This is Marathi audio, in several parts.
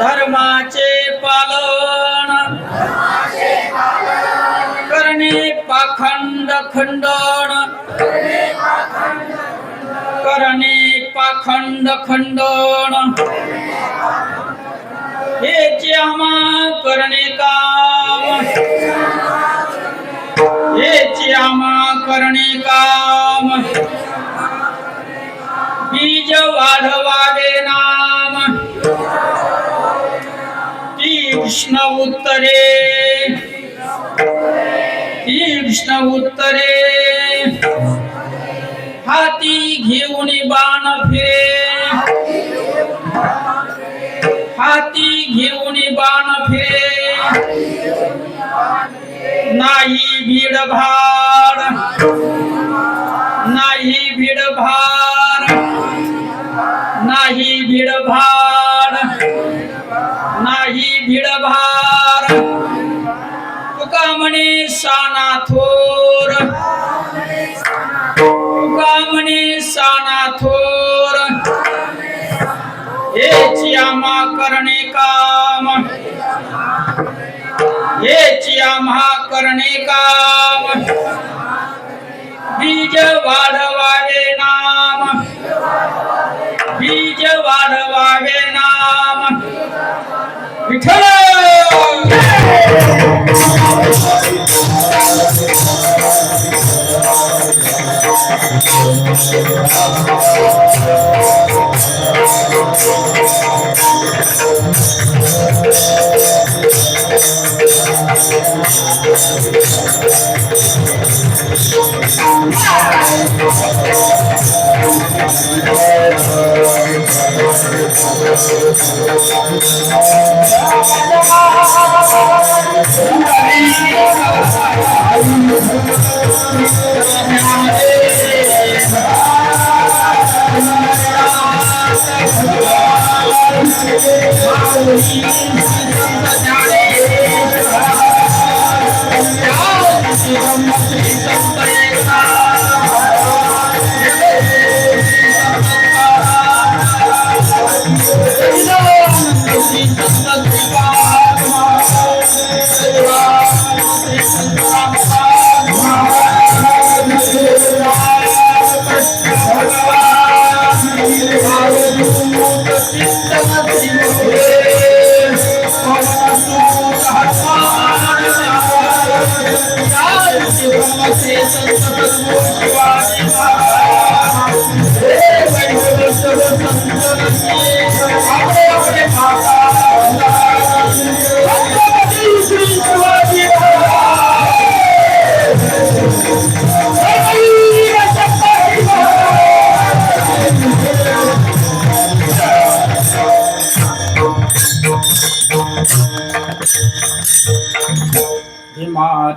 धर्माचे पालन करणे पाखंड खंडन करणे पाखंड खंडन हेचे आम्हा करणे काम हेचे आम्हा करणे काम बीज वाढवावे नाम तीक्ष्ण उत्तरे तीक्ष्ण उत्तरे हाती घेऊन बाण फिरे हाती घेऊन बाण फिरे नाही भीड भाड नाही भीड भाड नाही भीड भाड नाही भीड भाड तुका म्हणे साना थोर तुका म्हणे साना थोर हेची आम्हा करणे काम हेची आम्हा करणे काम बीज वाढवावे नाम बीज वाढवावे नाम विठ्ठल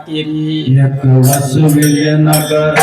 एक वसुविल नगर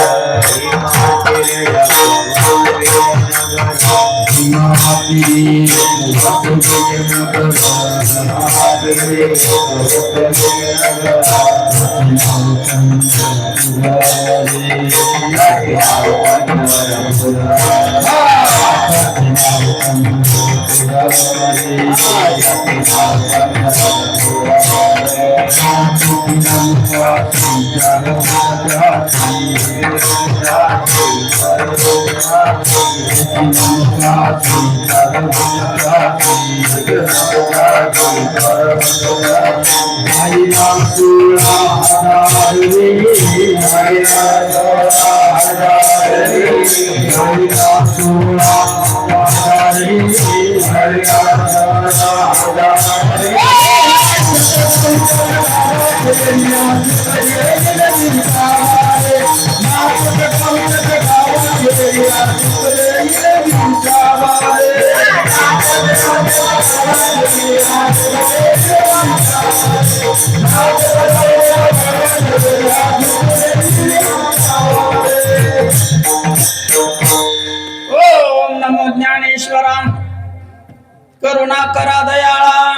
करुणा करा दयाळा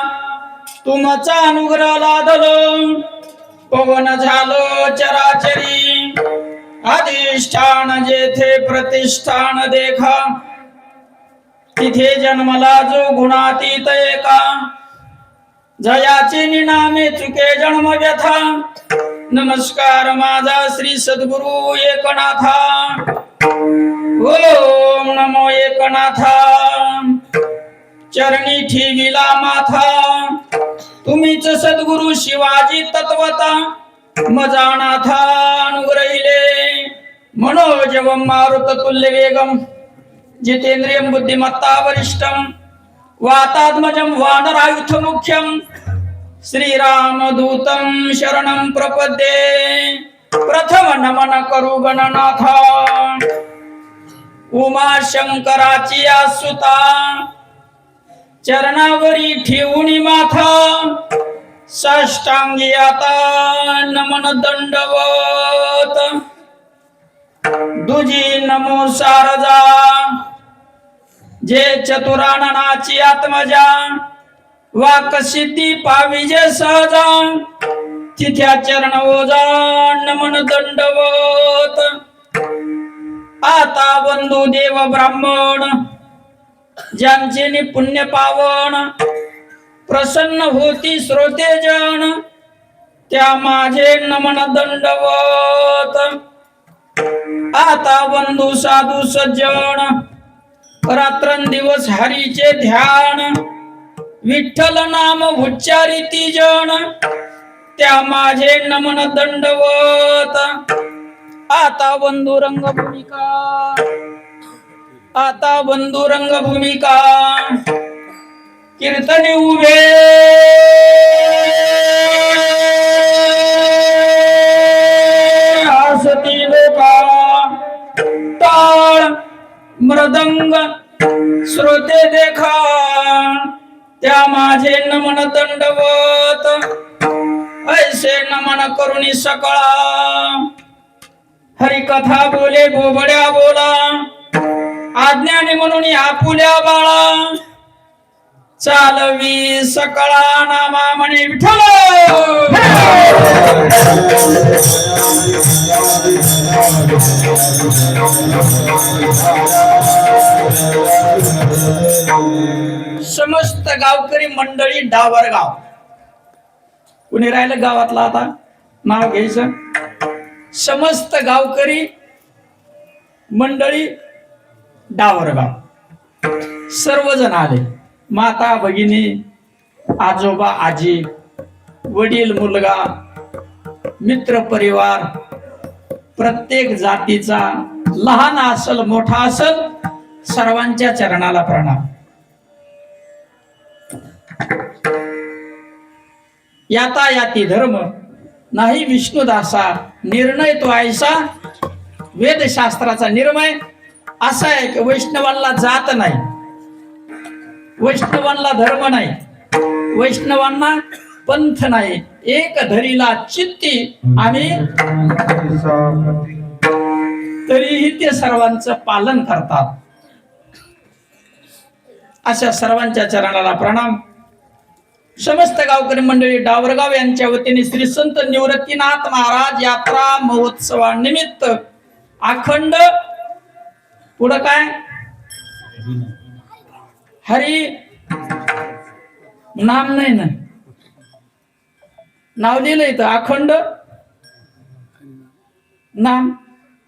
तुमचा अनुग्रह लादलो पवन झालो चराचरी अधिष्ठान जेथे प्रतिष्ठान देखा तिथे जन्मला जो गुणातीत एका जयाची निनामे चुके जन्म व्यथा नमस्कार माझा श्री सद्गुरु एकनाथा ओम नमो एकनाथा चरणी ठेविला माथा तुम्हीच सद्गुरु शिवाजी तत्वता मजानाथा अनुग्रहिले मनोजवम मारुत तुल्य वेगम जितेंद्रियम बुद्धिमत्ता वरिष्ठम वातात्मजं वानरायुध मुख्यं श्रीरामदूतं शरणं प्रपद्ये प्रथम नमन करू गणनाथा उमा शंकराची आसुता चरणावरी ठेवून माथा साष्टांगी आता नमन दंडवत दुजी नमो शारदा जे चतुराननाची आत्मजा वाक सिद्धी पाविजे सहजा तिथ्या चरण ओजा नमन दंडवत आता बंधू देव ब्राह्मण ज्यांचे पुण्य पावन प्रसन्न होती श्रोते जन त्या माझे नमन दंडवत आता बंधू साधू सज्जन रात्रंदिवस हरीचे ध्यान विठ्ठल नाम उच्चारिती जन त्या माझे नमन दंडवत आता बंधू रंगभूमिका आता बंधू रंगभूमिका कीर्तनी उभे आसती लोका टाळ मृदंग श्रोते देखा त्या माझे नमन दंडवत ऐसे नमन करुणी सकळा हरिकथा बोले बोबड्या बोला आज्ञाने म्हणून आपुल्या बाळा चालवी सकळा नामा म्हणे विठ्ठल समस्त गावकरी मंडळी डावरगाव कुणी राहिलं गावातला आता नाव घ्यायचं समस्त गावकरी मंडळी डावरगाव सर्वजण आले माता भगिनी आजोबा आजी वडील मुलगा मित्र परिवार प्रत्येक जातीचा लहान असल मोठा असल सर्वांच्या चरणाला प्रणाम याता याती धर्म नाही विष्णुदासा निर्णय तो ऐसा वेदशास्त्राचा निर्णय असा आहे की वैष्णवांना जात नाही वैष्णवांना धर्म नाही वैष्णवांना पंथ नाही एक धरीला चित्ती आणि तरीही ते सर्वांचं पालन करतात अशा सर्वांच्या चरणाला प्रणाम समस्त गावकरी मंडळी डावरगाव यांच्या वतीने श्री संत निवृत्तीनाथ महाराज यात्रा महोत्सवानिमित्त अखंड पुढं काय हरी नाम नाही ना नाव लिहिलंय तर अखंड नाम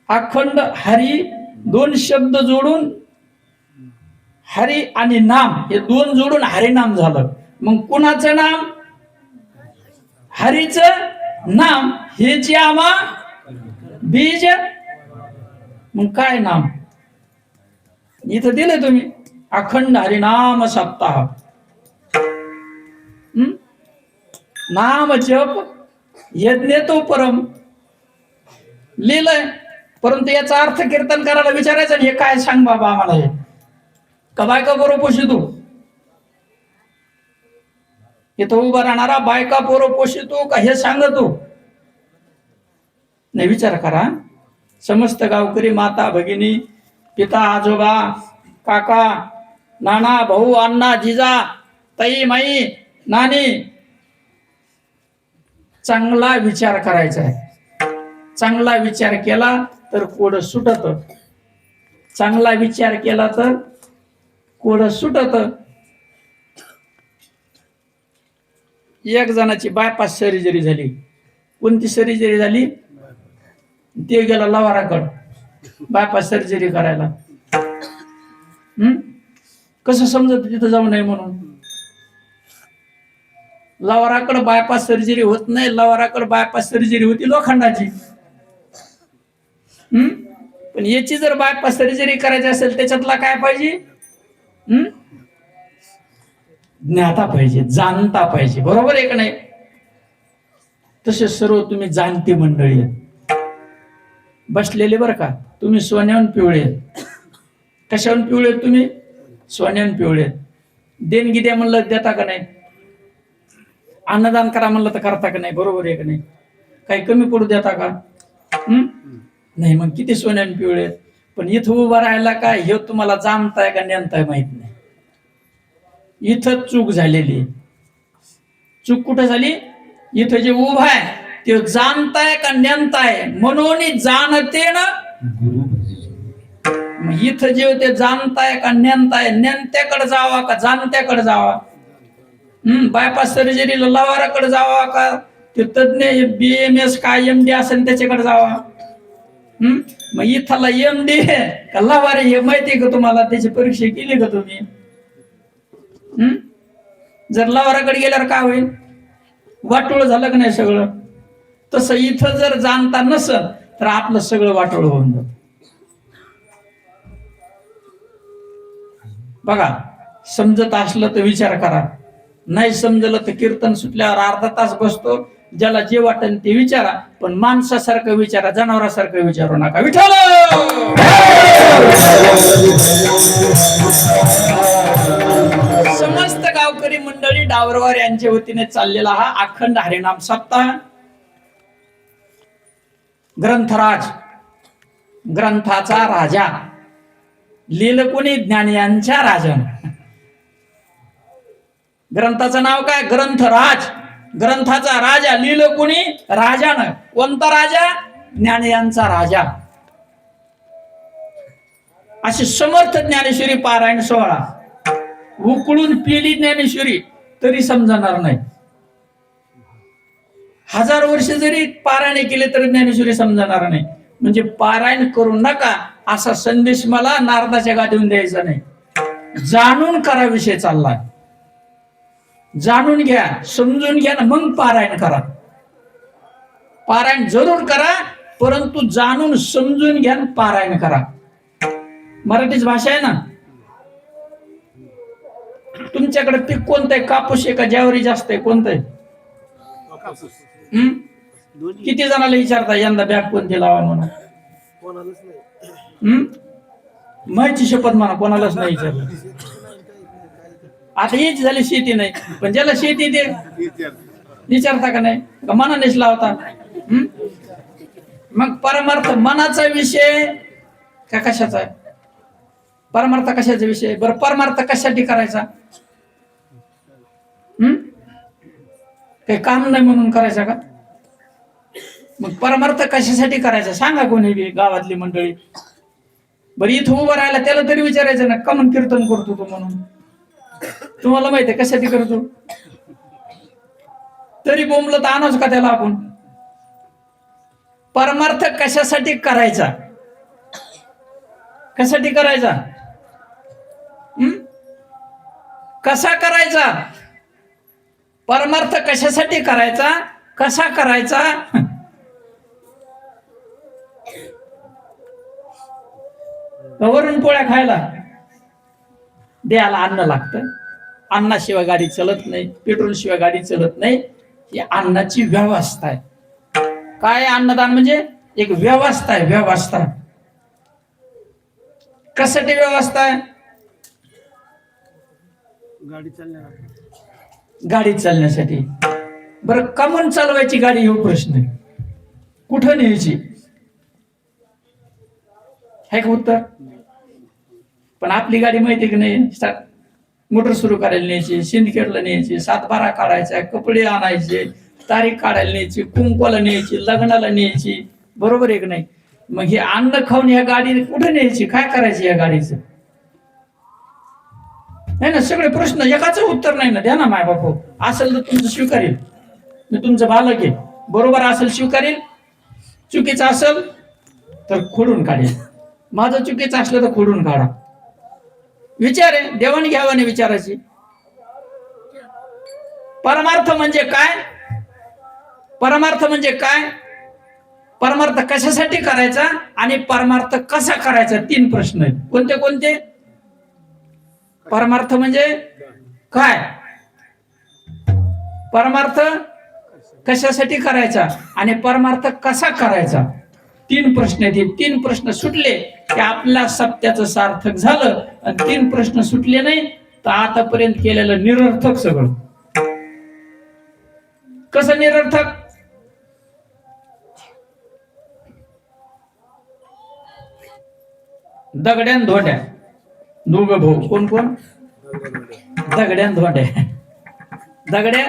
अखंड हरी दोन शब्द जोडून हरी आणि नाम हे दोन जोडून हरिनाम झालं मग कुणाचं नाम हरीचं नाम हेची आम्हा बीज मग काय नाम इथं दिलं तुम्ही अखंड हरिनाम सप्ताह नाम जप यज्ञ तो परम लिहिलंय परंतु याचा अर्थ कीर्तन करायला विचारायचं हे काय सांग बाबा आम्हाला हे का बायका बरोबर पोषितो इथं उभा राहणारा बायका पोरं पोषितो का हे सांगतो नाही विचार करा समस्त गावकरी माता भगिनी पिता आजोबा काका नाना भाऊ अण्णा जिजा ताई माई नानी चांगला विचार करायचा आहे चांगला विचार केला तर कोड सुटत चांगला विचार केला तर कोड सुटत. एक जणाची बायपास सर्जरी झाली. कोणती सर्जरी झाली? ते गेला लवाराकड बायपास सर्जरी करायला. कसं समजत तिथं जाऊ नये म्हणून? लवाराकडे बायपास सर्जरी होत नाही. लवाराकडे बायपास सर्जरी होती लोखंडाची. पण याची जर बायपास सर्जरी करायची असेल त्याच्यातला काय पाहिजे? ज्ञाता पाहिजे, जाणता पाहिजे. बरोबर आहे का नाही? तसे सर्व तुम्ही जाणती मंडळी आहेत बसलेले बरं का. तुम्ही सोन्याहून पिवळे आहेत. कशाहून पिवळे आहेत तुम्ही? सोन्याहून पिवळे आहेत. देणगी द्या म्हणलं देता का नाही? अन्नदान करा म्हणलं तर करता का नाही? बरोबर आहे का नाही? काही कमी पडू देता का? नाही. मग किती सोन्याहून पिवळे आहेत. पण इथं उभं राहायला काय हे तुम्हाला जाणताय का नेणताय माहित नाही. इथं चूक झालेली. चूक कुठं झाली? इथं जे उभं आहे ते जाणताय का नेणताय? म्हणून जाणते ना. इथं जे ते जाणताय का नेणताय? नेणत्याकडे जावा का जाणत्याकडे जावा? बायपास सर्जरीला लवाराकडे जावा का ते तज्ञ BMS काय MD असेल त्याच्याकडे जावा? मग इथला MD का लवारे हे माहिती का तुम्हाला? त्याची परीक्षा केली का तुम्ही? जर लवाराकडे गेल्यावर काय होईल? वाटोळ झालं का नाही सगळं? तसं इथं जर जाणता नसल तर आपलं सगळं वाटोळ होऊन जात. बघा, समजत असलं तर विचार करा. नाही समजलं तर कीर्तन सुटल्यावर अर्धा तास बसतो. ज्याला जे वाटेल ते विचारा, पण माणसासारखं विचारा, जनावरासारखं विचारू नका. विठ्ठल. समस्त गावकरी मंडळी डावरवार यांच्या वतीने चाललेला हा अखंड हरिनाम सप्ताह. ग्रंथराज, ग्रंथाचा राजा, लिहिलं कोणी? ज्ञानी यांच्या राजन. ग्रंथाचं नाव काय? ग्रंथराज. ग्रंथाचा राजा. लिहिलं कोणी? राजानं. कोणता राजा? ज्ञानी यांचा राजा. अशी समर्थ ज्ञानेश्वरी पारायण सोहळा. उकळून पिली ज्ञानेश्वरी तरी समजणार नाही. 1000 वर्ष जरी पारायण केले तरी ज्ञानेश्वरी समजणार नाही. म्हणजे पारायण करू नका असा संदेश मला नारदाच्या गादीवरून द्यायचा नाही. जाणून करा विषय चाललाय. जाणून घ्या, समजून घ्या ना, मग पारायण करा. पारायण जरूर करा, परंतु जाणून समजून घ्या, पारायण करा. मराठीच भाषा आहे ना. तुमच्याकडे पीक कोणतं आहे? कापूस आहे का ज्वारी जास्त आहे? कोणतं आहे? किती जणांना विचारता यंदा बॅग कोणती लावा म्हणून? माहिती शपथ म्हणा, कोणालाच नाही विचारलं. आता हेच झाली शेती नाही, पण ज्याला शेती ते विचारता का नाही? का मनानेच लावता? मग परमार्थ मनाचा विषय का कशाचा आहे? परमार्थ कशाचा विषय? बरं, परमार्थ कशासाठी करायचा? काही काम नाही म्हणून करायचा का? मग परमार्थ कशासाठी करायचा सांगा कोणी बी गावातली मंडळी. बरं, इथं उभं राहायला त्याला तरी विचारायचं ना, का म्हणून कीर्तन करतो तो? म्हणून तुम्हाला माहिती आहे कशासाठी करतो? तरी बोंबलं तर आणच का त्याला आपण? परमार्थ कशासाठी करायचा? कशासाठी करायचा? कसा करायचा? परमार्थ कशासाठी करायचा? कसा करायचा? वरून पोळ्या खायला द्यायला अन्न लागतं. अन्नाशिवाय गाडी चलत नाही, पेट्रोल शिवाय गाडी चलत नाही. ही अन्नाची व्यवस्था आहे. काय अन्नदान म्हणजे? एक व्यवस्था आहे. व्यवस्था कशासाठी व्यवस्था आहे? गाडी चालण्यासाठी. बरं, कमून चालवायची गाडी हा प्रश्न आहे. कुठं न्यायची आहे का उत्तर? पण आपली गाडी माहिती की नाही? मोटर सुरू करायला न्यायची, सिंदखेडला न्यायची, 7-12 काढायचा, कपडे आणायचे, तारीख काढायला न्यायची, कुंकवाला न्यायची, लग्नाला न्यायची. बरोबर आहे की नाही? मग हे अन्न खाऊन या गाडी कुठे न्यायची? काय करायची या गाडीचं? नाही ना, सगळे प्रश्न एकाच उत्तर नाही ना, द्या ना माय बापू. असेल तर तुमचं स्वीकारेल, मी तुमचं बालक आहे. बरोबर असेल स्वीकारेल, चुकीचं असेल तर खोडून काढेल. माझं चुकीचं असलं तर खोडून काढा. विचार आहे, देवाणी घ्यावाने विचारायची. परमार्थ म्हणजे काय? परमार्थ म्हणजे काय? परमार्थ कशासाठी करायचा आणि परमार्थ कसा करायचा, 3 प्रश्न आहेत. कोणते कोणते? परमार्थ म्हणजे काय, परमार्थ कशासाठी करायचा आणि परमार्थ कसा करायचा, 3 प्रश्न आहेत. 3 प्रश्न सुटले की आपल्या सत्याचं सार्थक झालं, आणि 3 प्रश्न सुटले नाही तर आतापर्यंत केलेलं निरर्थक सगळं. कसं निरर्थक? दगड्यान धोंड्या, दोघं भाऊ. कोण कोण? दगड्यान धोंड्या, दगड्या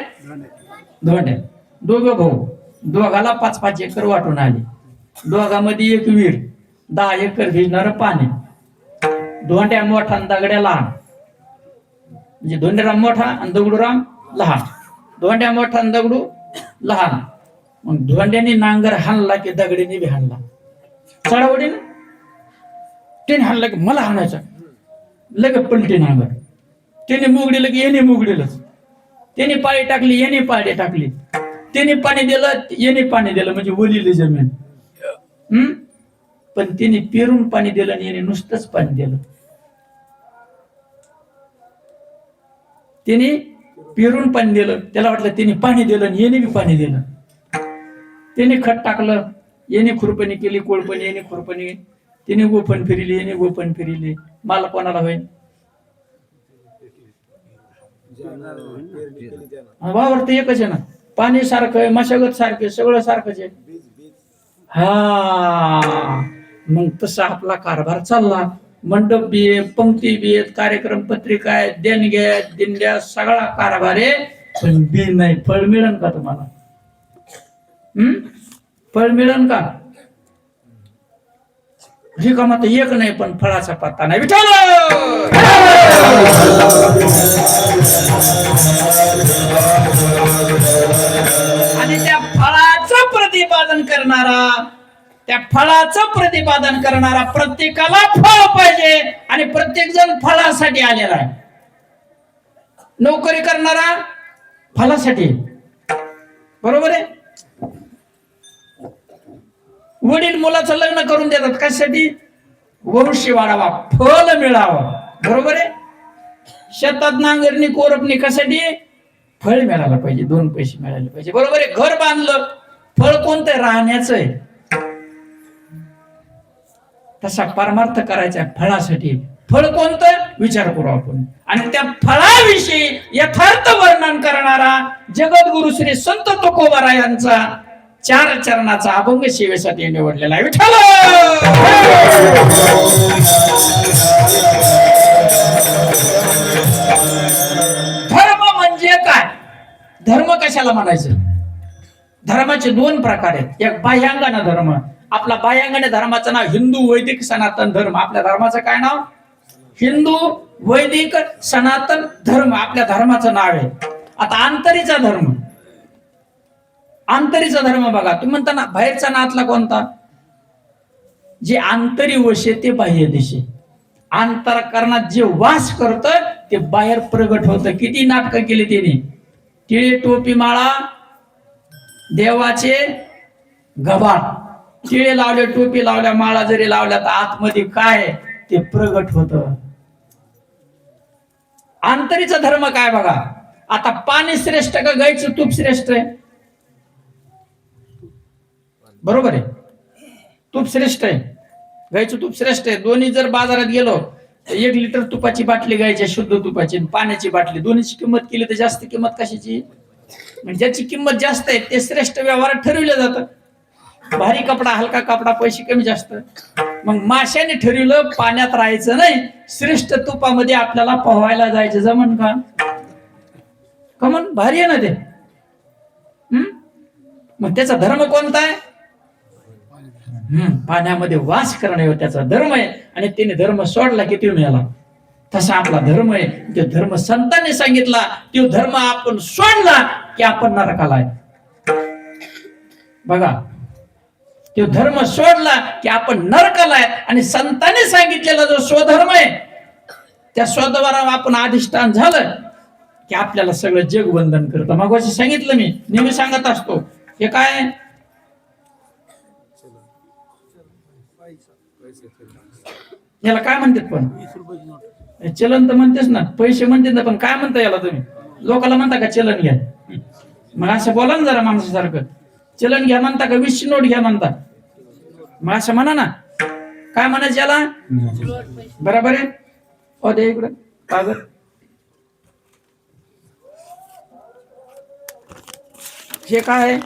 धोंड्या, दोघं भाऊ. दोघाला 5-5 एकर वाटून आले. दोघांमध्ये एक विहीर, 10 एकर भिजणारं पाणी. धोंड्या मोठा आणि दगड्या लहान, म्हणजे धोंड्याराम मोठा आणि दगडूराम लहान. धोंड्या मोठा आणि दगडू लहान. मग धोंड्याने नांगर हाणला की दगडीने बी हाणला. चढावडीने त्याने हाणला की मला हाणायचा, लगे पलटी नांगर. त्याने मुगडीलं की याने मुगडीलच. त्याने पाळी टाकली, याने पाळी टाकली. त्याने पाणी दिलं, याने पाणी दिलं, म्हणजे ओलीली जमीन. पण त्याने पेरून पाणी दिलं आणि याने नुसतंच पाणी दिलं. त्याने पेरून पाणी दिलं, त्याला वाटलं त्याने पाणी दिलं आणि याने बी पाणी दिलं. त्याने खत टाकलं, याने खुरपणी केली, कोळपणी याने खुरपणी. तिने गोफण फिरली, याने गोफण फिरली. मला कोणाला होईल? वावर तर एकच आहे ना, पाणी सारखं आहे, मशागत सारखे, सगळं सारखंच आहे. हा, मग तसा आपला कारभार चालला. मंडप बी आहे, पंक्ती बी आहेत, कार्यक्रम पत्रिका आहे, देणग्या दिंड्या, सगळा कारभार आहे. पण बी नाही. फळ मिळेल का तुम्हाला? फळ मिळेल का? रिकामा तर एक नाही, पण फळाचा पत्ता नाही. विठ्ठल आणि त्या फळाचं प्रतिपादन करणारा, त्या फळाचं प्रतिपादन करणारा, प्रत्येकाला फळ पाहिजे आणि प्रत्येक जण फळासाठी आलेला आहे. नोकरी करणारा फळासाठी, बरोबर आहे. वडील मुलाचं लग्न करून देतात कशासाठी? वंश वाढावा, फळ मिळावं, बरोबर आहे. शेतात नांगरणी कोरपणी कशासाठी? फळ मिळालं पाहिजे, 2 पैसे मिळाले पाहिजे, बरोबर आहे. घर बांधलं, फळ कोणतं? राहण्याचं आहे. तसा परमार्थ करायचा फळासाठी. फळ कोणतं? विचार करू आपण. आणि त्या फळाविषयी यथार्थ वर्णन करणारा जगद्गुरु श्री संत तुकोबा यांचा 4 चरणाचा अभंग सेवेसाठी निवडलेला आहे. विठ्ठल धर्म म्हणजे काय? धर्म कशाला म्हणायचं? धर्माचे 2 प्रकार आहेत. एक बाह्यांगाने धर्म. आपला बाह्यांगाने धर्माचं नाव हिंदू वैदिक सनातन धर्म. आपल्या धर्माचं काय नाव? हिंदू वैदिक सनातन धर्म आपल्या धर्माचं नाव आहे. आता आंतरीचा धर्म, आंतरीचा धर्म बघा. तुम्ही म्हणता ना बाहेरचा नातला कोणता? जे आंतरी वशे ते बाह्य दिशे. अंतःकरणात जे वास करत ते बाहेर प्रगट होत. किती नाटकं केली त्यांनी. टिळे टोपी माळा देवाचे गबाळ. टिळे लावले, टोपी लावल्या, माळा जरी लावल्या तर आतमध्ये काय ते प्रगट होत. आंतरीचा धर्म काय बघा. आता पाणी श्रेष्ठ का गाईचं तूप श्रेष्ठ आहे? बरोबर आहे, तूप श्रेष्ठ आहे, गाईचं तूप श्रेष्ठ आहे. दोन्ही जर बाजारात गेलो तर 1 लिटर तुपाची बाटली गायची शुद्ध तुपाची, पाण्याची बाटली, दोन्हीची किंमत केली तर जास्त किंमत कशाची? ज्याची किंमत जास्त आहे ते श्रेष्ठ व्यवहारात ठरविलं जातं. भारी कपडा, हलका कपडा, पैसे कमी जास्त. मग माशाने ठरवलं पाण्यात राहायचं नाही, श्रेष्ठ तुपामध्ये आपल्याला पोहायला जायचं. जमन का? कमन भारी आहे ना ते. मग त्याचा धर्म कोणता आहे? पाण्यामध्ये वास करणे त्याचा धर्म आहे. आणि त्याने धर्म सोडला की तुम्ही याला तसा आपला धर्म आहे. तो धर्म संतांनी सांगितला, तो धर्म आपण सोडला की आपण नरकाला आहे. बघा, तो धर्म सोडला की आपण नरकाला आहे. आणि संतांनी सांगितलेला जो स्वधर्म आहे, त्या स्वधर्मावर आपण अधिष्ठान झालं की आपल्याला सगळं जग वंदन करतं. मग असं सांगितलं, मी नेहमी सांगत असतो, हे काय याला काय म्हणतात, पण चलन तर म्हणतेच ना, पैसे म्हणते ना, पण काय म्हणता याला तुम्ही? लोकांना म्हणता का चलन घ्या? मग असं बोला ना जरा माणसासारखं. चलन घ्या म्हणता का 20 नोट घ्या म्हणता? मग असं म्हणा ना. काय म्हणायचं याला? बरोबर आहे. हो दे इकडं कागद. हे काय आहे?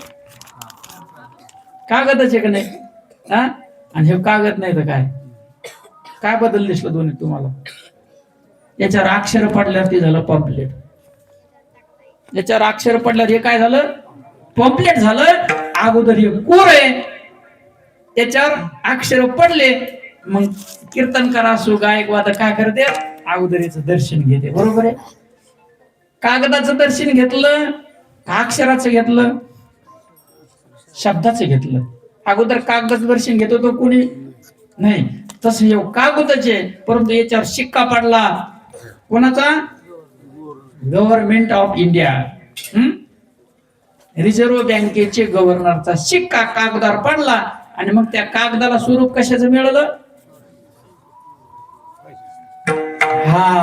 कागदच आहे का नाही? हा, आणि हे कागद नाही तर काय? काय बदल दिसलं दोन्ही तुम्हाला? याच्यावर अक्षर पडल्यावर ते झालं पॉम्पलेट. याच्यावर अक्षर पडल्यावर हे काय झालं? पॉम्पलेट झालं. अगोदर हे कोर आहे, त्याच्यावर अक्षर पडले, मग कीर्तनकार असो गायकवाद काय करते? अगोदर याचं दर्शन घेते. बरोबर आहे. कागदाचं दर्शन घेतलं का अक्षराचं घेतलं? शब्दाचं घेतलं. अगोदर कागदाचं दर्शन घेतो तो कोणी नाही. तसं हे कागदाचे, परंतु याच्यावर शिक्का पडला. कोणाचा? Government of India. रिझर्व्ह बँकेचे गव्हर्नरचा शिक्का कागदावर पडला. आणि मग त्या कागदाला स्वरूप कशाचं मिळालं? हा,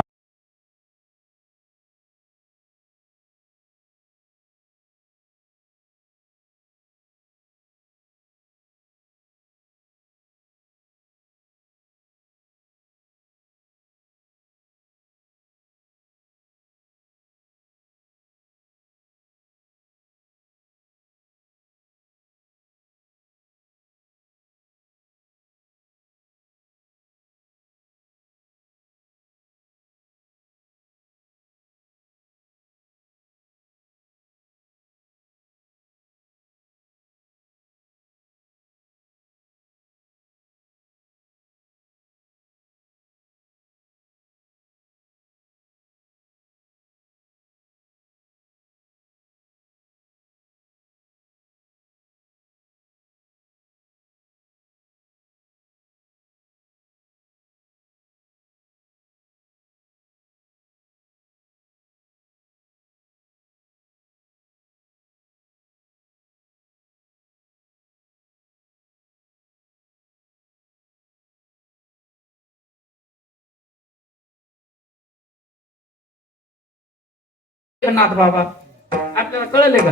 नाथ बाबा आपल्याला कळले का?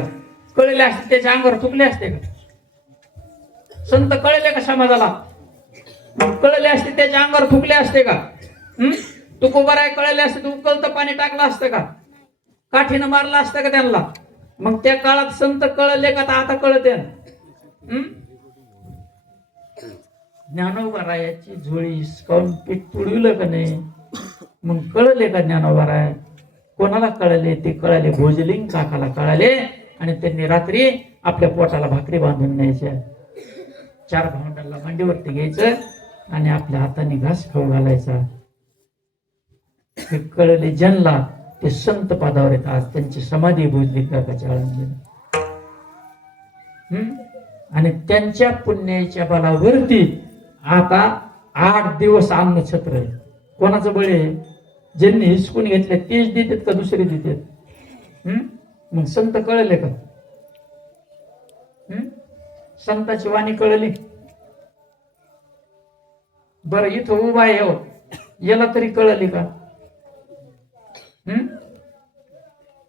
कळले असते त्याच्या अंगावर थुकले असते का? संत कळले का समाजाला? कळले असते त्याच्या अंगावर थुकले असते का? तुकोबाराय कळले असते तू उकळतं पाणी टाकलं असतं का? काठीनं मारलं असतं का त्यांना? मग त्या काळात संत कळले का? आता कळते. ज्ञानोबारायाची झोळी काऊन पीठ पुडविलं का नाही? मग कळले का ज्ञानोबाराय? कोणाला कळले? ते कळाले भोजलिंग काकाला कळाले. आणि त्यांनी रात्री आपल्या पोटाला भाकरी बांधून न्यायच्या. 4 भावंडांना मांडीवरती घ्यायचं आणि आपल्या हाताने घास खाऊ घालायचा. हे कळले जनला ते संत पदावर आहेत. आज त्यांची समाधी भोजलिंग काकाच्या आळंदीला. आणि त्यांच्या पुण्याच्या बलावरती आता 8 दिवस अन्न छत्र आहे. कोणाचं बळ आहे? ज्यांनी हिसकून घेतले तेच देतात का दुसरे देतात? मग संत कळले का? संताची वाणी कळली. बरं, इथं उभा आहे हो, याला तरी कळली का?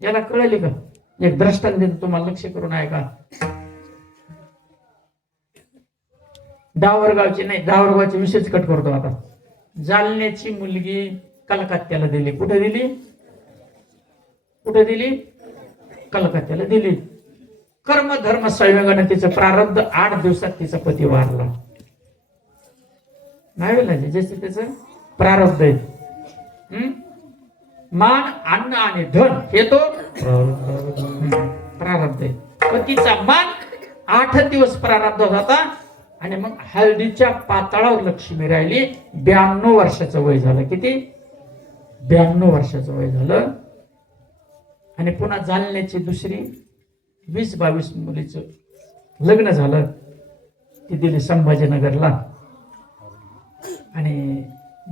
याला कळली का? एक दृष्टांत देतो तुम्हाला, लक्ष करून आहे का? डावरगावची नाही, डावरगावची विशेष कट करतो आता. जालन्याची मुलगी कलकत्त्याला दिली. कुठे दिली? कुठे दिली? कलकत्त्याला दिली. कर्म धर्म संयोगाने तिचं प्रारब्ध 8 दिवसात तिचा पती वारला. नाही जसे त्याच प्रारब्ध आहे. मान अन्न आणि धन हे तो प्रारब्ध आहे. पतीचा मान 8 दिवस प्रारब्ध होता. आणि मग हळदीच्या पातळावर लक्ष्मी राहिली. 92 वर्षाचं वय झालं. किती? 92 वर्षाचं वय झालं आणि पुन्हा जालन्याची दुसरी 20-22 मुलीचं लग्न झालं. ती दिली संभाजीनगरला. आणि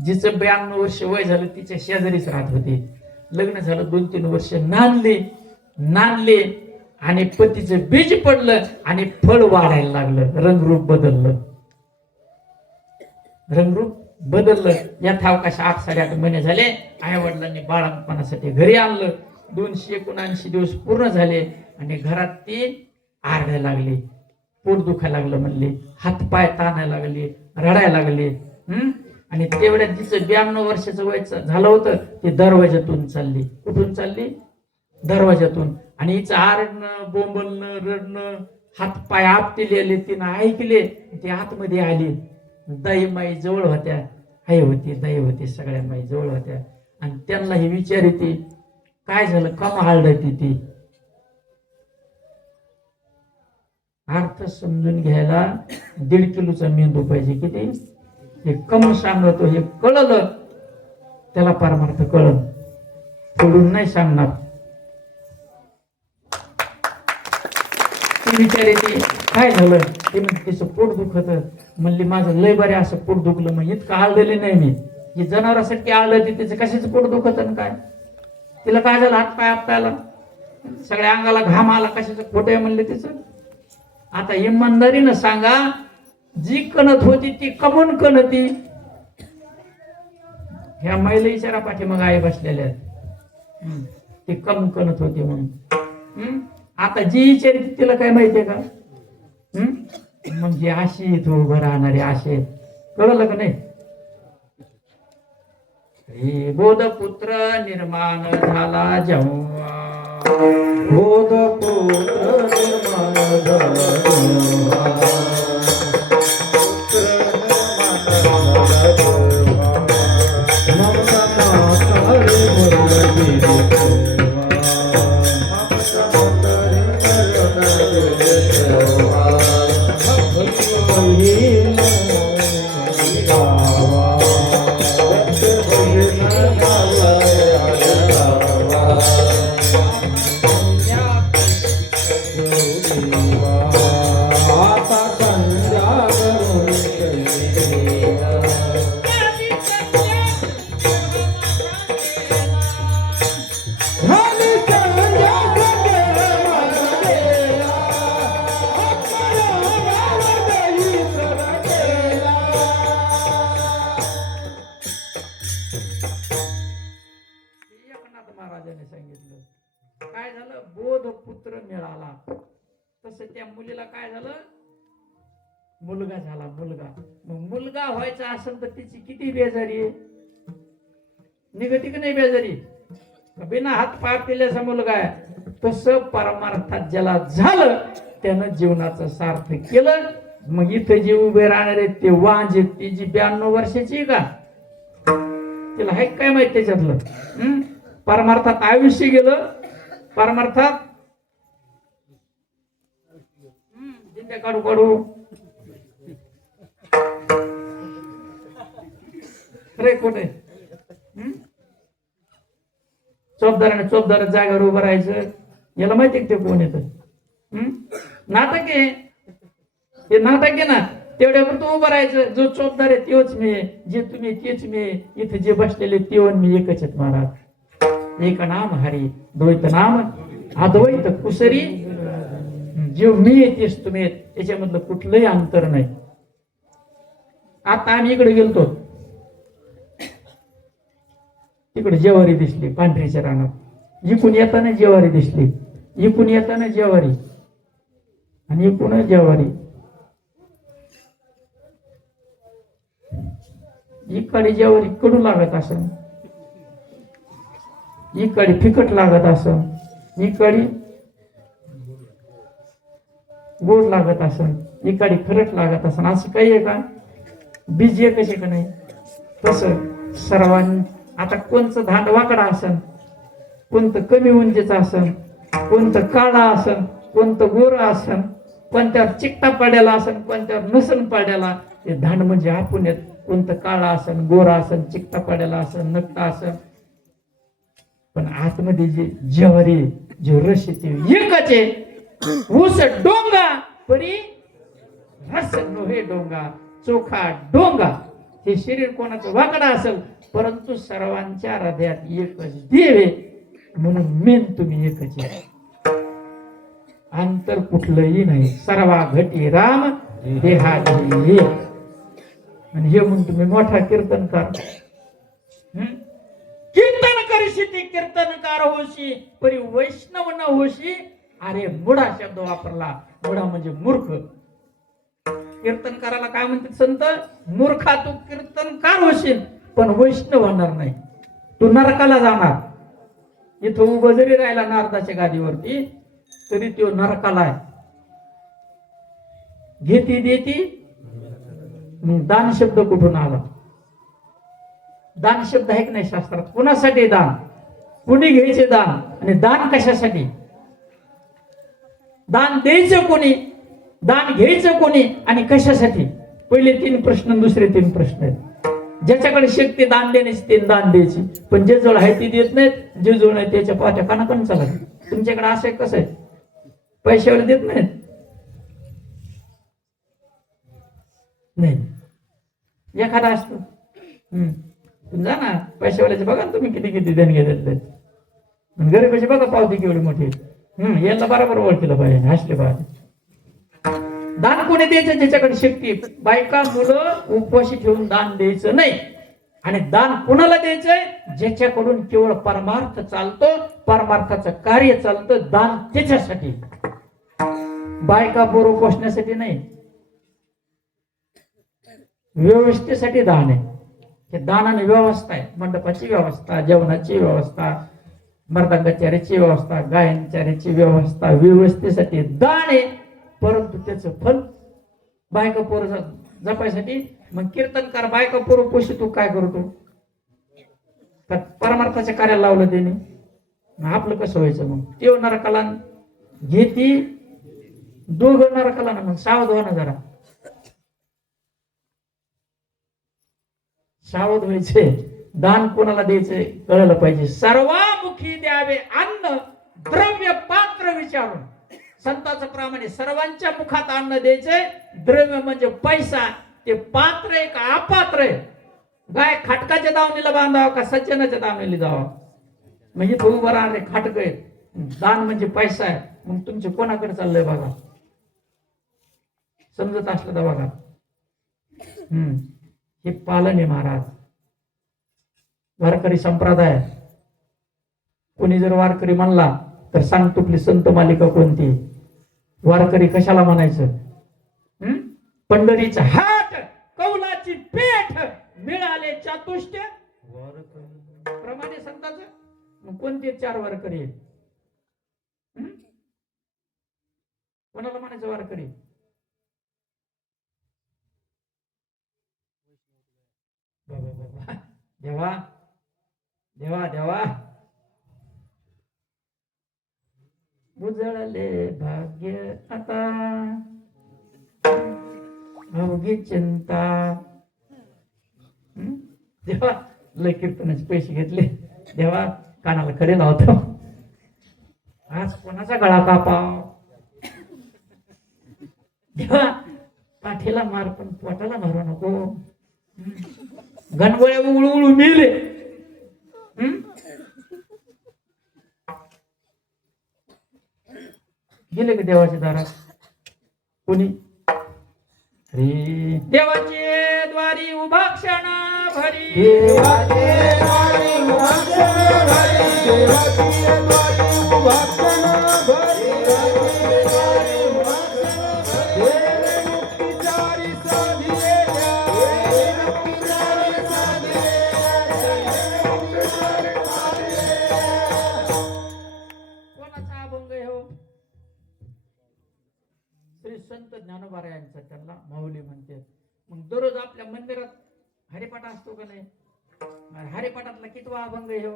जिचं 92 वर्ष वय झालं तिच्या शेजारीच राहत होती. लग्न झालं, 2-3 वर्ष नांदले आणि पतीचं बीज पडलं आणि फळ वाढायला लागलं. रंगरूप बदललं. यथावकाश 8-8.5 महिने झाले. आई वडिलांनी बाळंतपणासाठी घरी आणलं. 279 दिवस पूर्ण झाले आणि घरात ती आरडायला लागली, पोट दुखायला लागलं म्हणली, हातपाय ताणायला लागले, रडायला लागले. आणि तेवढ्यात तिचं 92 वर्षाचं वय झालं होतं. ती दरवाजातून चालली. कुठून चालली? दरवाजातून. आणि हिचं आरडणं, बोंबलणं, रडणं, हातपाय आपटिले तिनं ऐकले. ती आतमध्ये आली. दाई माई जवळ होत्या, आई होती, दाई होती, सगळ्या माई जवळ होत्या. आणि त्यांना ही विचारते, काय झालं, कम हालडती ती? अर्थ समजून घ्यायला 1.5 किलोचा मेंदू पाहिजे. किती? हे कम सांगतो, हे कळलं त्याला परमार्थ कळलं, सोडून नाही सांगणार. ती विचारायची काय झालं? ते म्हणजे तिचं पोट दुखत. म्हणली माझं लय बरे असं पोट दुखलं. मग इतकं आळलेले नाही मी. ही जनावरासाठी आळलं, तिचं कशाचं पोट दुखत आणि काय? तिला काय झालं? हात पाय आपटायला, सगळ्या अंगाला घाम आला, कशाचं खोटं आहे म्हणले तिचं. आता इमानदारीनं सांगा, जी कणत होती ती कमून कणती? ह्या महिला इशारा पाठीमागे आई बसलेल्या आहेत. ती कम कणत होती म्हणून. आता जी विचारते तिला काय माहितीये का? म्हणजे अशी इथं उभं राहणारे असे. कळलं का नाही? हे बोधपुत्र निर्माण झाला जेव्हा, बोधपुत्र निर्माण झाला जेव्हा, महाराजांनी सांगितलं. काय झालं? बोधपुत्र मिळाला. तसं त्या मुलीला काय झालं? मुलगा झाला. मग मुलगा व्हायचा असेल तर तिची किती बेजारी आहे? निगती की नाही बेजारी? बिना हात पाय दिल्याचा मुलगा आहे. तसं परमार्थात ज्याला झालं त्यानं जीवनाचं सार्थ केलं. मग इथं जे उभे राहणारे ते वांजे, ती जी 92 वर्षाची का, तिला हाय काय माहित त्याच्यातलं? परमार्थात आयुष्य गेलं. परमार्थात जिंद्या काढू रे कुठे चोपदार जागेवर उभं राहायचं. याला माहिती ते कोण येतं? नाटक आहे हे, नाटक आहे ना. तेवढ्यावर तू उभं राहायचं. जो चोपदार आहे तेच मी, जे तुम्ही तेच मी, इथे जे बसलेले तेवण मी एकच आहेत महाराज. एक नाम हरी, द्वैत नाम अद्वैत कुसरी, जीव मी येतेस तुम्ही, याच्यामधलं कुठलंही अंतर नाही. आता आम्ही इकडे गेलतो, तिकडे जेवारी दिसली पांढरीच्या रानात. इकून येताना जेवारी दिसली, इकून येताना जेवारी आणि इकून जेवारी. इकडे जेवारी कडू लागत असं, इकडे फिकट लागत असं, इकडे गोड लागत असन, इकडे खरट लागत असन. असं काही आहे का? बीज एकच आहे का नाही? तसं सर्वांनी आता कोणचं धांड वाकडा असन, कोणतं कमी उंचीचं असन, कोणतं काळा असन, कोणतं गोरा असन, कोणत्यावर चिकटा पाड्याला असन, कोणत्यावर नसन पाड्याला. ते धांड म्हणजे आपण येत. कोणतं काळा असन, गोरा असन, चिकटा पाड्याला असन, नकटा असन, पण आतमध्ये जे ज्वारी जे रस आहे ते एकच आहे. ऊस डोंगा परी रस नव्हे डोंगा, चोखा डोंगा. हे शरीर कोणाचं वाकडा असेल, परंतु सर्वांच्या हृदयात एकच देव आहे. म्हणून मेन तुम्ही एकच आहे, अंतर कुठलंही नाही. सर्वा घटी राम देहादी एक. आणि हे म्हणून तुम्ही मोठा कीर्तनकार. कीर्तन करशी ती कीर्तनकार होशी, परी वैष्णव न होशी. अरे मुडा शब्द वापरला. मुडा म्हणजे मूर्ख. कीर्तनकाराला काय म्हणतात संत? मूर्खा, तू कीर्तनकार होशील पण वैष्णव होणार नाही, तू नरकाला जाणार. इथं उभं जरी राहिला नारदाच्या गादीवरती तरी तो नरकाला आहे. घेती देती. दान शब्द कुठून आला? दान शब्द आहे की नाही शास्त्रात? कुणासाठी दान? कुणी घ्यायचे दान? आणि दान कशासाठी? दान द्यायचं कोणी, दान घ्यायचं कोणी आणि कशासाठी? पहिले 3 प्रश्न, दुसरे 3 प्रश्न आहेत. ज्याच्याकडे शक्ती दान देण्याची ते दान द्यायची, पण जे जवळ आहे ती देत नाहीत. जे जवळ आहे त्याच्या पाठ्या कानाकडून चालत. तुमच्याकडे असं कसं आहे? पैशावर देत नाहीत नाही. एखादा असतो जा ना पैशावाल्याचे बघा ना तुम्ही किती किती देणगे देत. गरीबाचे बघा पावती केवढी मोठी. याला बरोबर ओळखलं पाहिजे, हसले पाहिजे. दान कोणी द्यायचं? ज्याच्याकडे शक्ती. बायका मुलं उपवाशी ठेवून दान द्यायचं नाही. आणि दान कोणाला द्यायचंय? ज्याच्याकडून केवळ परमार्थ चालतो, परमार्थाचं कार्य चालतं. दान त्याच्यासाठी, बायका पोरं पोसण्यासाठी नाही. व्यवस्थेसाठी दान आहे. हे दानाने व्यवस्था आहे. मंडपाची व्यवस्था, जेवणाची व्यवस्था, मर्दांगाचार्याची व्यवस्था, गायनचार्याची व्यवस्था, व्यवस्थेसाठी दान आहे. परंतु त्याचं फल बायका पोरं जपायसाठी. मग कीर्तनकार बायका पोरं पोशी तू काय करतो? परमार्थाच्या कार्याला लावलं त्याने. आपलं कसं व्हायचं मग? ते नरकाला घेती, दोघं नरकाला ना. मग सावध व्हा ना जरा, सावध व्हायचे. दान कोणाला द्यायचंय कळलं पाहिजे. सर्वामुखी द्यावे अन्न द्रव्य पात्र विचारून. संताचं प्रमाणे सर्वांच्या मुखात अन्न द्यायचंय. द्रव्य म्हणजे पैसा. ते पात्र आहे का अपात्र आहे? गाय खाटकाच्या दावणीला बांधावं का सज्जनाच्या दावणीला जावं? म्हणजे तो उभं राहणारे खाटक आहे. दान म्हणजे पैसा आहे. मग तुमचे कोणाकडे चाललंय बघा, समजत असलं तर बघा. हे पालन आहे महाराज. वारकरी संप्रदाय. कोणी जर वारकरी म्हणला तर सांग तुपली संत मालिका कोणती? वारकरी कशाला म्हणायचं? पंढरीचा हाट, कौलाची पेठ, मिळाले चातुष्ट प्रमाणे संताचं. मग कोणते 4 वारकरी आहेत? कोणाला म्हणायचं वारकरी? देवा देवा देवा. उजळले भाग्य आता, अवघी चिंता. देवा लय कीर्तनाचे पैसे घेतले. देवा कानाला खडे लावतो. आज कोणाचा गळा कापाव? देवा पाठीला मार पण पोटाला मारू नको. गणगोळ्या उळू उळू मिळले. गेले का देवाच्या दारात कोणी? देवाचे द्वारी उभा क्षण भरी, देवाचे द्वारी उभा क्षण भरी, देवाचे द्वारी उभा क्षण भरी, संत ज्ञानोबा यांचा त्यांना माऊली म्हणते. मग दररोज आपल्या मंदिरात हरिपाठ असतो का नाही? हरिपाठातला कितवा अभंग आहे?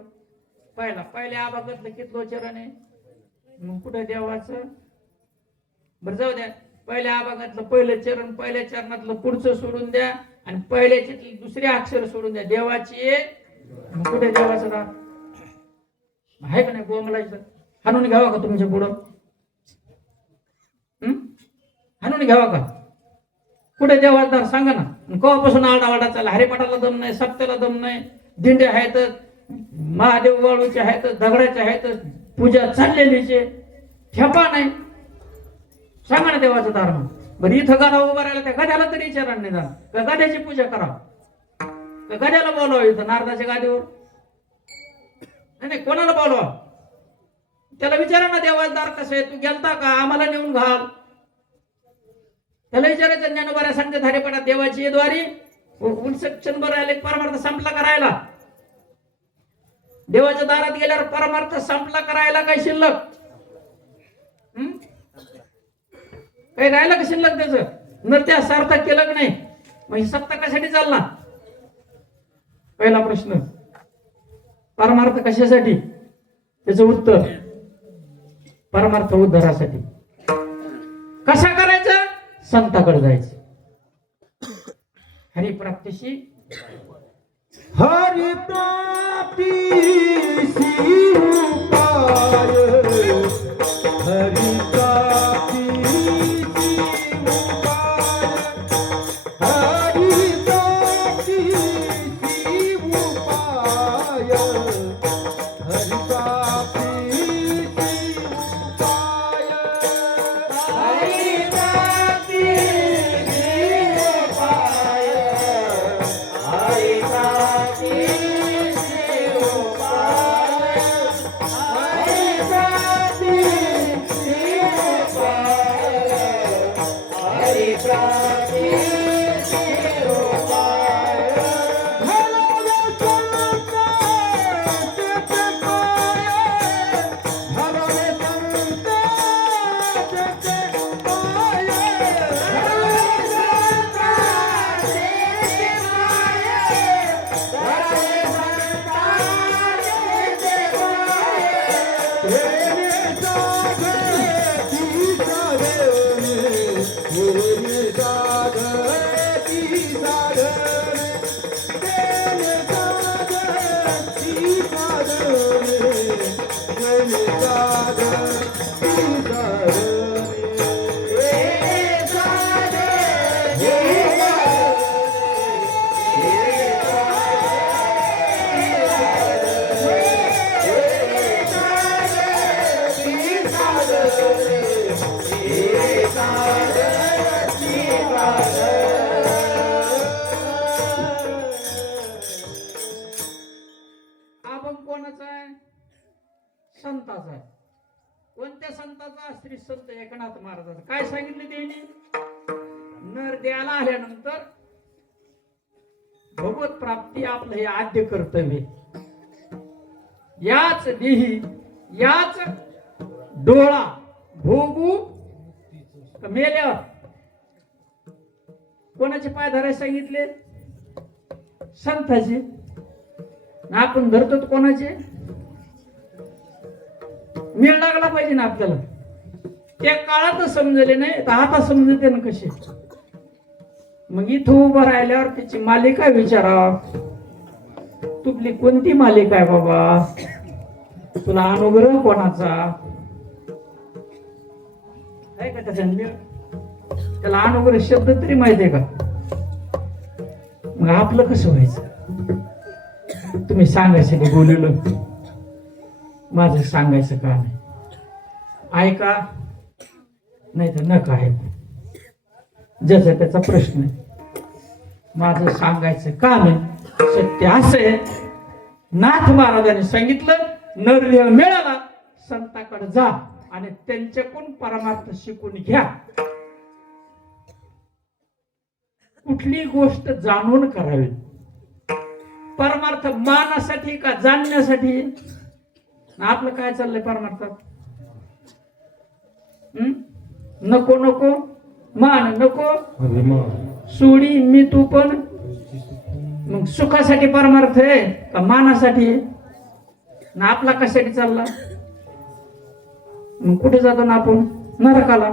पहिल्या अभंगातलं कितवं चरण आहे? मग कुठे देवाचं? बरं जाऊ द्या. पहिल्या अभंगातलं पहिलं चरण, पहिल्या चरणातलं पुढचं सोडून द्या आणि पहिल्याचे दुसरे अक्षर सोडून द्या. देवाची मग कुठे देवाचं नाव? आहे का नाही बोंबलायचं? हाणून घ्यावा का तुमच्या पुढं? हाणून घ्यावा का? कुठे देवादार सांगा ना. केव्हापासून आरडाओरडा चालला, हरिपाठाला दम नाही, सप्त्याला दम नाही, दिंडे आहेत, महादेव वाळूचे आहेत, दगडाचे आहेत, पूजा चाललेलीचे, ठेपा नाही. सांगा ना देवाचं दार म्हणून. बरं इथं गाडा उभा राहिला त्या गाड्याला तरी विचारा नाही जाणार का गाड्याची पूजा करा का गाड्याला बोलवा इथं नारदाच्या गाडीवर? नाही कोणाला बोलवा? त्याला विचारा ना देवाचं दार कसं आहे, तू गेलता का, आम्हाला नेऊन घाल. त्याला विचारायचं. ज्ञानोबाऱ्या सांगते हरिपाठात देवाची द्वारी क्षणभर राहिले परमार्थ संपला करायला. देवाच्या दारात गेल्यावर परमार्थ संपला करायला काय शिल्लक? काही राहिलं का शिल्लक त्याचं? नृत्या सार्थक केलं का नाही? मग ही सत्ता कशासाठी चालला? पहिला प्रश्न. परमार्थ कशासाठी? त्याचं उत्तर परमार्थ उद्धारासाठी. कसा करायचा? संताकडे जायचं. हरिप्राप्तीशी हरिप्राप्तीसी उपाय हरिप्राप्तीसी उपाय हरिप्राप्तीसी उपाय हरिप्राप्तीसी उपाय संताचा आहे. कोणत्या संताचा? श्री संत एकनाथ महाराजाचा. काय सांगितले त्यांनी? नर द्यायला आल्यानंतर भगवत प्राप्ती आपलं हे आद्य कर्तव्य. याच देही याच डोळा भोगू मेल्यावर कोणाचे पाय धरायला सांगितले? संताचे. आपण धरतो कोणाचे? मेळ लागला पाहिजे ना आपल्याला. त्या काळातच समजले नाही तर आता समजते ना कसे. मग इथं उभं राहिल्यावर त्याची मालिका विचारा. तुपली कोणती मालिका आहे बाबा? तुला अनुग्रह कोणाचा आहे का? त्याला अनुग्रह शब्द तरी माहिती आहे का? मग आपलं कसं व्हायचं? तुम्ही सांगायचं बोललो, माझं सांगायचं का नाही? ऐका नाही तर नका ऐकू, ज्याचा त्याचा प्रश्न आहे. माझं सांगायचं का नाही? सत्य असं आहे, नाथ महाराजांनी सांगितलं, नरदेह मिळाला संताकडे जा आणि त्यांच्याकडून परमार्थ शिकून घ्या. कुठली गोष्ट जाणून करावी. परमार्थ मानासाठी का जाणण्यासाठी? आपलं काय चाललंय परमार्थात? नको नको मान नको सोडी मी तू पण. मग सुखासाठी परमार्थ आहे का मानासाठी? ना आपला कशासाठी चालला? मग कुठे जातो ना आपण? नरकाला.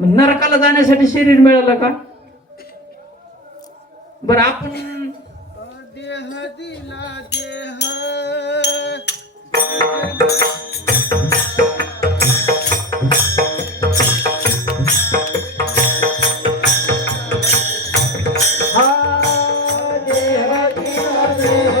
मग नरकाला जाण्यासाठी शरीर मिळालं का? बरं आपण देह दिला देह हा देह दिला देह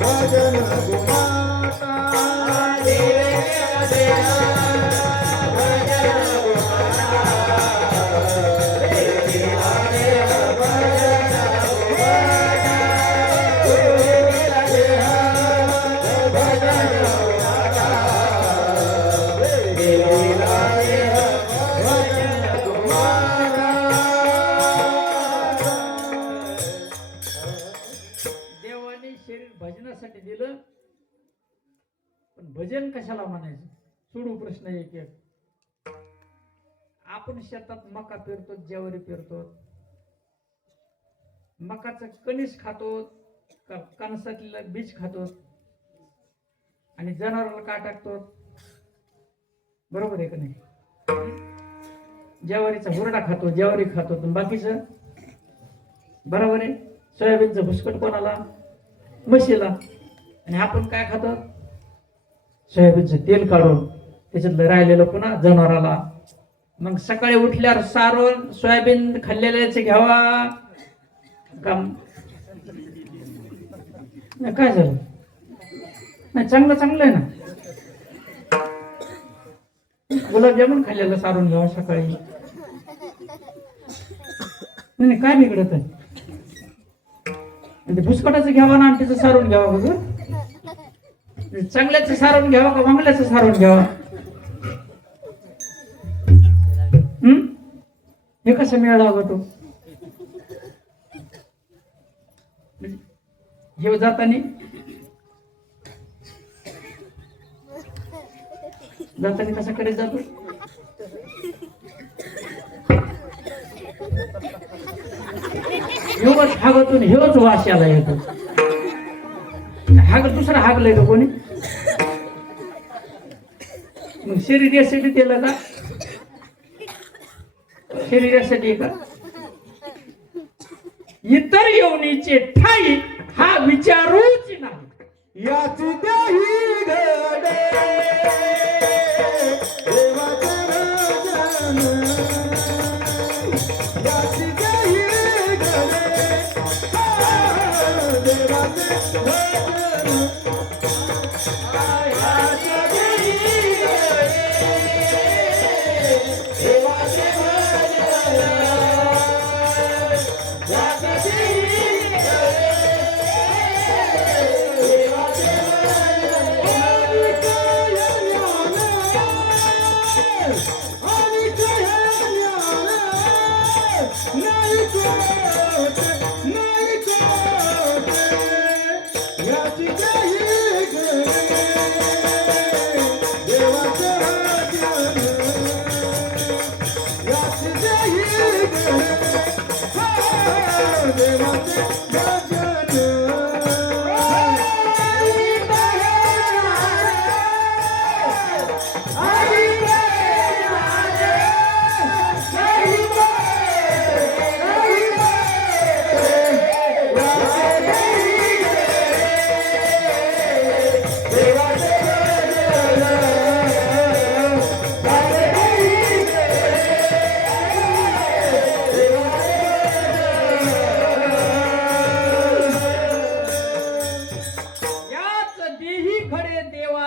भजन देवाने शरीर भजनासाठी दिलं, पण भजन कशाला म्हणायचं? सोडू प्रश्न एक एक. आपण शेतात मका पेरतो, ज्वारी पेरतो, मकाचं कणीस खातो, कणसातलं बीज खातो आणि जनावराला का टाकतो? बरोबर आहे का नाही? ज्वारीचा हुरडा खातो, ज्वारी खातो, बाकीचं बरोबर आहे. सोयाबीनचं भुसकट कोणाला? म्हशीला. आणि आपण काय खातो? सोयाबीनचं तेल काढून त्याच्यातलं राहिलेलं पुन्हा जनावराला. मग सकाळी उठल्यावर सारवण सोयाबीन खाल्लेल्याच घ्यावा का? काय झालं? नाही, चांगलं चांगलं आहे ना. गुलाबजामुन खाल्लेलं सारून घ्यावा सकाळी. नाही काय बिघडत आहे? भुसकटाचं घ्यावा ना आणि त्याचं सारून घ्यावा बघ. चांगल्याचं सारून घ्यावा का वांगल्याचं सारून घ्यावा? हे कसं मिळाला तो? हे जाताना कसा कडे जातो? हेवच हागतून हेवच वास याला येतो. हाग दुसरा हागलंय का कोणी? मग शरीरासाठी त्याला का? शरीरासाठी का? इतर योनीचे ठाई हा विचारूच नाही. याची देही घडे देवाचे भजन, याची देही घडे देवाचे भजन, याची देही घडे देवाचे भजन, याची देही घडे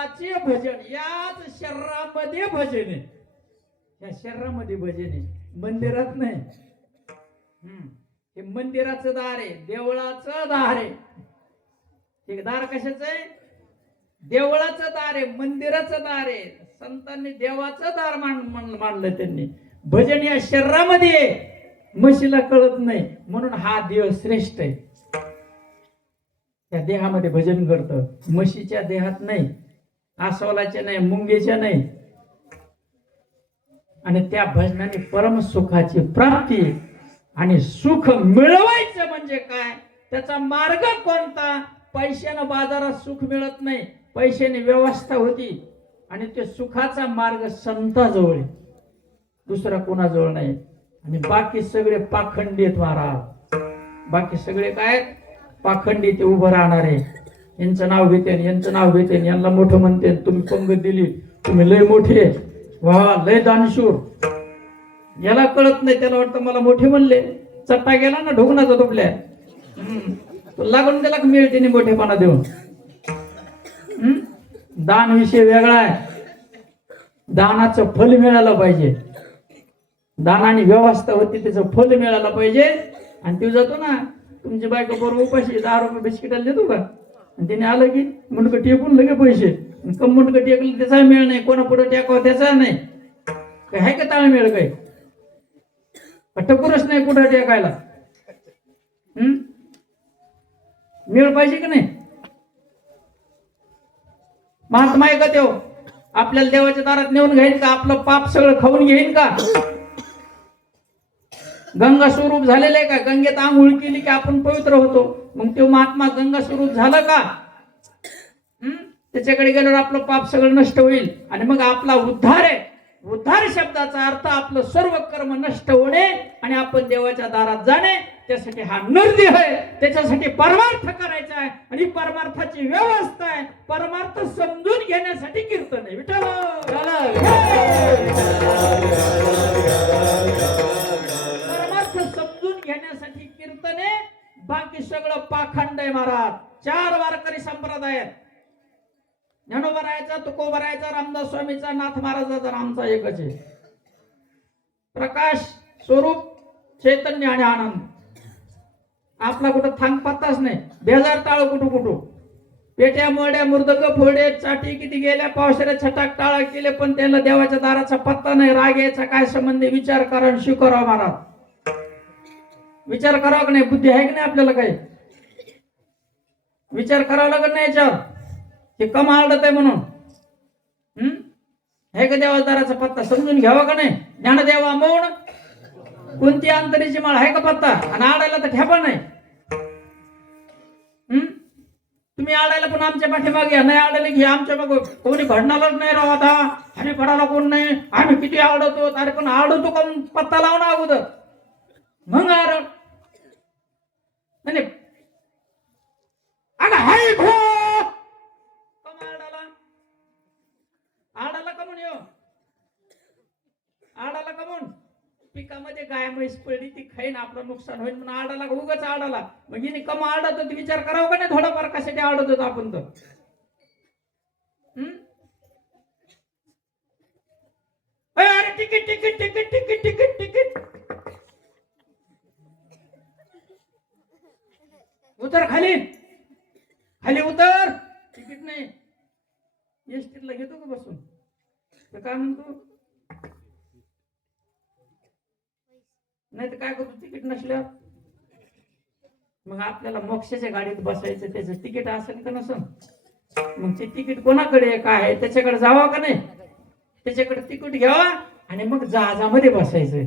देवाचे भजन, याच शरीरामध्ये भजन आहे. या शरीरामध्ये भजन आहे, मंदिरात नाही. हे मंदिराचं दार आहे, देवळाचं दार आहे. हे दार कशाचं आहे? देवळाचं दार आहे, मंदिराचं दार आहे. संतांनी देवाचं दार मानलं त्यांनी. भजन या शरीरामध्ये आहे, म्हशीला कळत नाही म्हणून हा देव श्रेष्ठ आहे. त्या देहामध्ये भजन करतं, म्हशीच्या देहात नाही, आसवलाच्या नाही, मुंगेच्या नाही. आणि त्या भजनाने परम सुखाची प्राप्ती. आणि सुख मिळवायचं म्हणजे काय, त्याचा मार्ग कोणता? पैशानं बाजारात सुख मिळत नाही, पैशाने व्यवस्था होती. आणि ते सुखाचा मार्ग संताजवळ आहे, दुसरा कोणाजवळ नाही. आणि बाकी सगळे पाखंडी आहेत महाराज. बाकी सगळे काय पाखंडी, ते उभं राहणार आहे. यांचं नाव घेते, यांचं नाव घेते, यांना मोठं म्हणते. तुम्ही पंगत दिली, तुम्ही लय मोठे, वा लय दानशूर. याला कळत नाही, त्याला वाटतं मला मोठे म्हणले. चट्टा गेला ना ढोकणाचा टोपल्या, लागून त्याला मिळते नाही मोठेपणा देऊन. दान विषय वेगळा आहे. दानाचं फल मिळालं पाहिजे, दानाने व्यवस्था होती, त्याचं फल मिळालं पाहिजे. आणि ते जातो ना, तुमची बायको बरोबर उपाशी 10 रुपये बिस्किटाला देतो का, आणि त्याने आलं की मुंडकं टेकून लगे पैसे. कम मुंडकं टेकलं त्याचा मेळ नाही, कोणा पुढे टेकावं त्याचा नाही. काय आहे का ताळमेळ? काही टकुरच नाही कुठं टेकायला. मेळ पाहिजे की नाही? महात्मा आहे का देव? आपल्याला देवाच्या दारात नेऊन घेईन का? आपलं पाप सगळं खाऊन घेईन का? गंगा स्वरूप झालेलं आहे का? गंगेत आंघोळ केली की आपण पवित्र होतो. मग तो महात्मा गंगा स्वरूप झाला का? त्याच्याकडे गेल्यावर आपलं पाप सगळं नष्ट होईल आणि मग आपला उद्धार आहे. उद्धार शब्दाचा अर्थ आपलं सर्व कर्म नष्ट होणे आणि आपण देवाच्या दारात जाणे. त्यासाठी हा नरदेह आहे, त्याच्यासाठी परमार्थ करायचा आहे. आणि परमार्थाची व्यवस्था आहे. परमार्थ समजून घेण्यासाठी कीर्तन आहे. विठ्ठल परमार्थ समजून घेण्यासाठी कीर्तन आहे. बाकी सगळं पाखंड आहे महाराज. 4 वारकरी संप्रदाय आहेत. ज्ञानोबरायचा, तुकोबरायचा, रामदास स्वामीचा, नाथ महाराजाचा, आमचा एकच आहे. प्रकाश स्वरूप चैतन्य आणि आनंद. आपला कुठं थांग पत्ताच नाही. बेजार टाळ कुठं पेट्या मोड्या मुर्दग फोडे चाटी किती गेल्या, पावसाळ्यात छटाक टाळा केले, पण त्याला देवाच्या दाराचा पत्ता नाही. राग यायचा काय संबंध? विचार करा आणि स्वीकारावा महाराज. विचार करावा की नाही? बुद्धी आहे की नाही आपल्याला? काही विचार करावा लागत नाही याच्यावर. हे कम आडत आहे म्हणून हे का देवाच्या दाराचा पत्ता समजून घ्यावा का नाही? ज्ञानदेवा मौन कोणती अंतरीची माळ आहे का पत्ता? आणि आडायला तर ठेपा नाही. तुम्ही आडायला पण आमच्या पाठीमागे नाही आडायला घे आमच्या मग कोणी भडणारच नाही राव. आता आणि भडाला कोण नाही, आम्ही किती आडवतो. अरे पण आडवतो का? पत्ता लावून अगोदर मग आड नाही. हाय भो आडाला कमून येऊ, आडाला कमून पिकामध्ये गाय म्हैस पडली ती खाईन, आपलं नुकसान होईल म्हणून आडाला उगाच आडाला. मग हिने कम आडत होत, विचार करावा का नाही थोडाफार कशासाठी आडत होतो आपण तर? अरे ticket ticket ticket ticket ticket ticket उतर खाली, खाली उतर. तिकीट नाही. एसटीला घेतो का बसून? तर काय म्हणतो? नाही तर काय करतो तिकीट नसल्यावर? मग आपल्याला मोक्षाच्या गाडीत बसायचं, त्याचं तिकीट असेल का नसेल? मग ते तिकीट कोणाकडे काय आहे त्याच्याकडे जावा का नाही? त्याच्याकडे तिकीट घ्यावा आणि मग जहाजामध्ये बसायचं.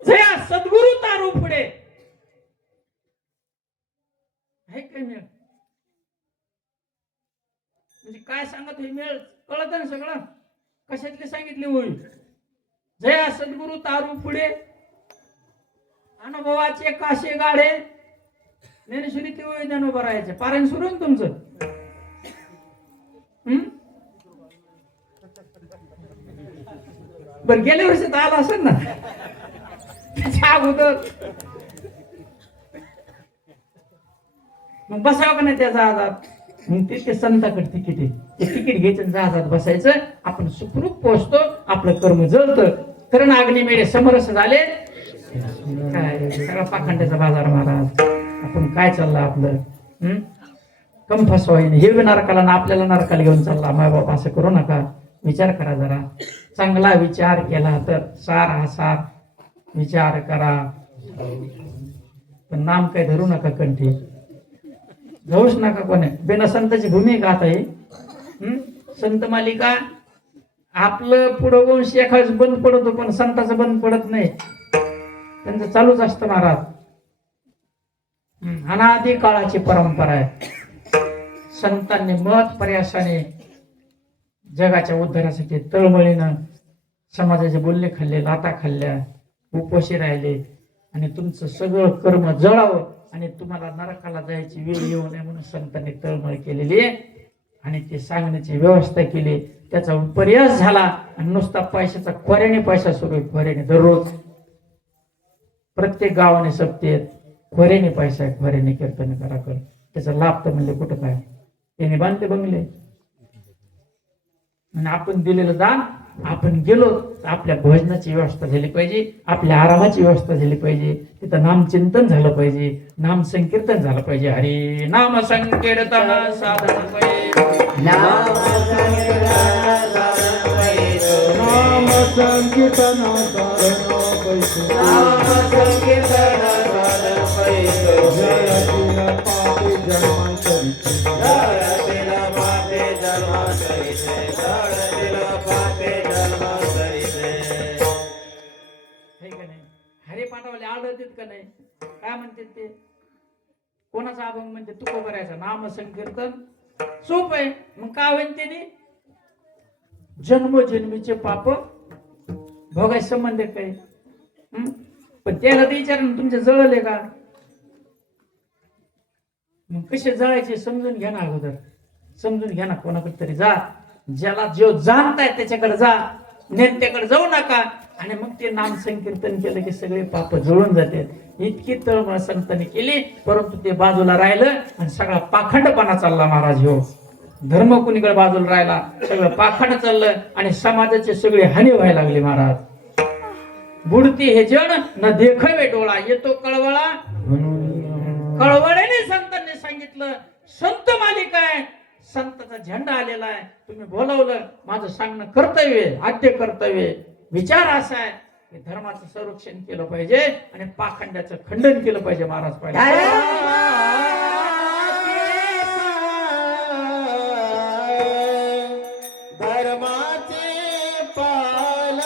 जया सद्गुरु तारू पुढे आहे काय मिळ? म्हणजे काय सांगत हे मिळ कळत ना सगळं? कशातले सांगितले होईल? जया सद्गुरु तारू पुढे अनुभवाचे काशे गाढे ज्ञानेश्वरी ते होईल. ज्ञानोबा राहायचे पारायण सुरू आहे तुमचं. बरं गेल्या वर्षी आला असेल ना त्याच्या अगोदर. मग बसावं का नाही त्याचा आधार? मग ते संताकडे तिकीट आहे, ते तिकीट घ्यायचं आणि जहाजात बसायचं, आपण सुखरूप पोहोचतो, आपलं कर्म जळतं. तर अग्नी मेळे समरस झाले. काय सगळा पाखंड्याचा बाजार महाराज. आपण काय चाललं आपलं कम फसवाईन हे बी नरकाला ना आपल्याला नरकाला घेऊन चालला. माय बाबा असं करू नका, विचार करा जरा. चांगला विचार केला तर सार हा सार विचार करा. पण नाम काय धरू नका कंठी, जाऊच नका कोणी. बिना संताची भूमिका आता आहे. संत मालिका आपलं पुढं वंश एखाद बंद पडतो, पण संताचं बंद पडत नाही, त्यांचं चालूच असतं महाराज. अनादी काळाची परंपरा आहे. संतांनी मत प्रयासाने जगाच्या उद्धारासाठी तळमळीनं समाजाचे बोलणे खाल्ले, लाता खाल्ल्या, उपोषी राहिले, आणि तुमचं सगळं कर्म जळावं आणि तुम्हाला नरकाला जायची वेळ येऊ नये म्हणून संतांनी तळमळ केलेली आहे. आणि ते सांगण्याची व्यवस्था केली. त्याचा प्रयास झाला आणि नुसता पैशाचा खोऱ्याने पैसा सुरू आहे. खोऱ्याने दररोज प्रत्येक गावाने सप्तेत खोऱ्याने पैसा आहे, खोऱ्याने कीर्तन करा कर. त्याचा लाभ तर म्हणजे कुठं काय, त्याने बांधले बंगले. आणि आपण दिलेलं दान, आपण गेलो तर आपल्या भोजनाची व्यवस्था झाली पाहिजे, आपल्या आरामाची व्यवस्था झाली पाहिजे, तिथं नामचिंतन झालं पाहिजे, नाम संकीर्तन झालं पाहिजे. हरी नाम संकीर्तन साधन नाम संकीर्तन हरे पाठावाले आढळतात का नाही? काय म्हणतात ते? कोणाचा अभंग म्हणते? तू करायचा नाम संकीर्तन सोप आहे. मग काय होईल त्याने? जन्मोजन्मीचे पाप भोगाय संबंध काय? पण त्याला ते विचार तुमचे जळले का? मग कसे जळायचे समजून घ्या ना. अगोदर समजून घ्या ना. कोणाकडे तरी जा, ज्याला जो जाणताय त्याच्याकडे जा, नेत्याकडे जाऊ नका. आणि मग ते नाम संकीर्तन केलं की सगळे पाप जळून जातात. इतकी तळमळ संतांनी केली, परंतु ते बाजूला राहिलं आणि सगळा पाखंडपणा चालला महाराज. हो, धर्म कुणीकडे बाजूला राहिला, सगळं पाखंड चाललं आणि समाजाची सगळी हानी व्हायला लागली महाराज. बुडती हे जण न देखावे डोळा, येतो कळवळा. कळवळ्याने संतांनी सांगितलं, संत मालिका आहे, संताचा झेंडा आलेला आहे, तुम्ही बोलावलं, माझं सांगणं कर्तव्य, आद्य कर्तव्य. विचार असा आहे की धर्माचं संरक्षण केलं पाहिजे आणि पाखंड्याचं खंडन केलं पाहिजे महाराज. पाहिजे धर्माचे पालन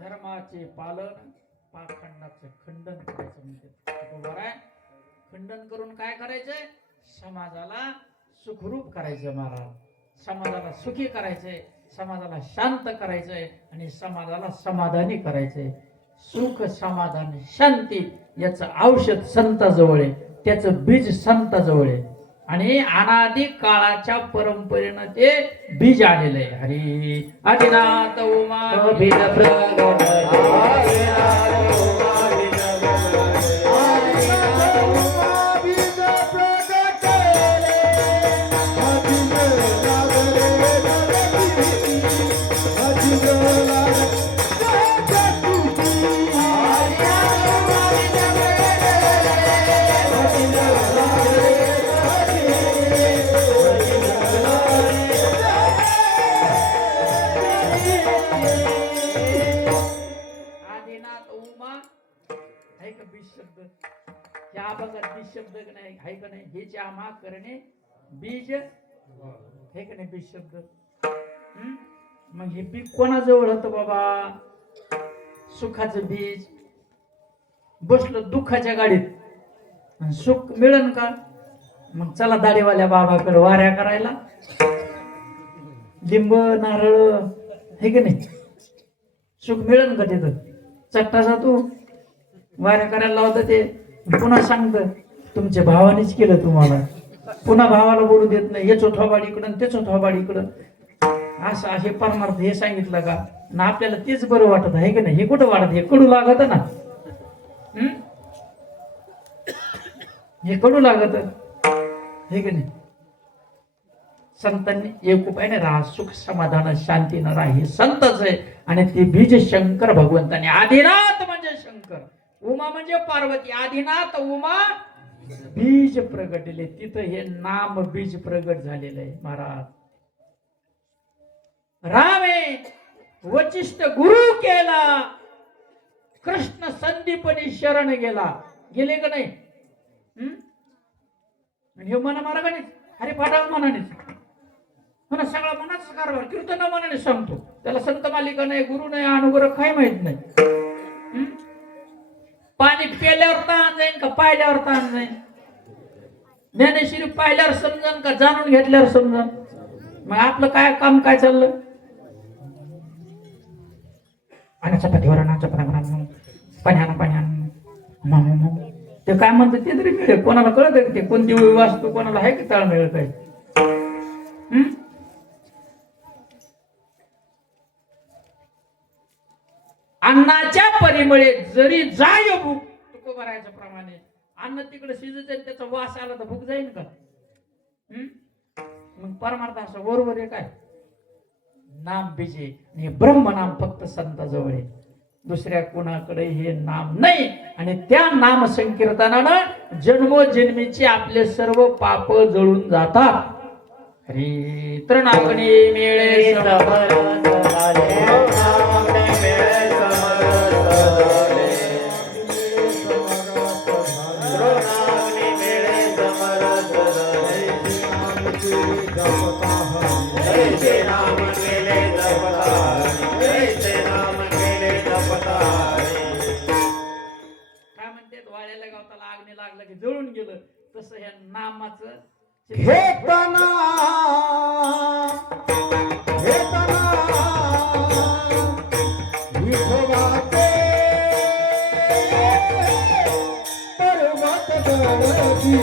धर्माचे पालन पाखंडाचं खंडन करायचं म्हणते. बरोबर आहे. खंडन करून काय करायचंय? समाजाला सुखरूप करायचं महाराज. समाजाला सुखी करायचंय, समाजाला शांत करायचंय आणि समाजाला समाधानी करायचंय. सुख समाधान शांती याचं औषध संताजवळ आहे, त्याचं बीज संताजवळ आहे आणि अनादी काळाच्या परंपरेनं ते बीज आलेलं आहे. हरी आदिनाथ उमा बीज प्रगट आदिनाथ उमा आहे का बीज शब्द? त्या बघत बीज शब्द नाही आहे का नाही? हे आम्हा करणे बीज हे का नाही बीज शब्द? मग हे बी कोणाजवळ होतं बाबा? सुखाचं बीज. बसलं दुःखाच्या गाडीत, सुख मिळन का? मग चला दाढीवाल्या बाबाकडे वाऱ्या करायला. लिंब नारळ हे की नाही? सुख मिळन का तिथं? चट्टा जातो वाऱ्या करायला लावतं ते, पुन्हा सांगतं तुमच्या भावानेच केलं तुम्हाला. पुन्हा भावाला बोलू देत नाही. याचं थोबाड इकडं त्याचं थोबाड इकडं. असं हे परमार्थ हे सांगितलं का? ना आपल्याला तेच बरं वाटत आहे की नाही? हे कुठं वाटत? हे कडू लागत ना. हे कडू लागत हे की नाही? संतांनी एक उपायाने राहा, सुख समाधान शांतीनं राहा. हे संतच आहे आणि ते बीज शंकर भगवंताने. आदिनाथ म्हणजे शंकर, उमा म्हणजे पार्वती. आदिनाथ उमा बीज प्रगटले. तिथं हे नाम बीज प्रगट झालेलं आहे महाराज. रामे वचिष्ठ गुरु केला, कृष्ण संदीपनी शरण गेला. गेले का नाही? हे मना मारा का नाही? अरे पाठाव मनानेच म्हणा, सगळा मनाचा कारभार कीर्तन मनाने सांगतो. त्याला संत मालिका नाही, गुरु नाही, अनुग्रह काही माहित नाही. पाणी प्याल्यावर ताण जाईन का पाहिल्यावर ताण जाईन? ज्ञानेश्वरी पाहिल्यावर समजन का जाणून घेतल्यावर समजन? मग आपलं काय काम काय चाललं? पाण्याच्या पाठीवर पाण्यानं ते काय म्हणतात ते तरी मिळेल. कोणाला कळत ते कोणती वास्तू कोणाला आहे की ताळमेळ काय? अन्नाच्या परिमळे जरी जाय भूक, तुकोबारायच्या प्रमाणे अन्न तिकडे शिजत जाईल, त्याचा वास आला तर भूक जाईल का? मग परमार्थ असं बरोबर आहे काय? नाम बीजे आणि ब्रह्मनाम फक्त संताजवळ आहे, दुसऱ्या कोणाकडे हे नाम नाही. आणि त्या नाम संकीर्तनानं जन्मोजन्मीचे आपले सर्व पाप जळून जातात. हरी तृणाग्नी मिळे लागलं की जळून गेलं. तसं ह्या नामाचं घेताना विठोबाचे पर्वत गळती,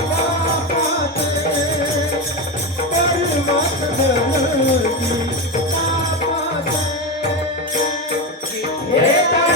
पापाचे पर्वत गळती, पापाचे घेताना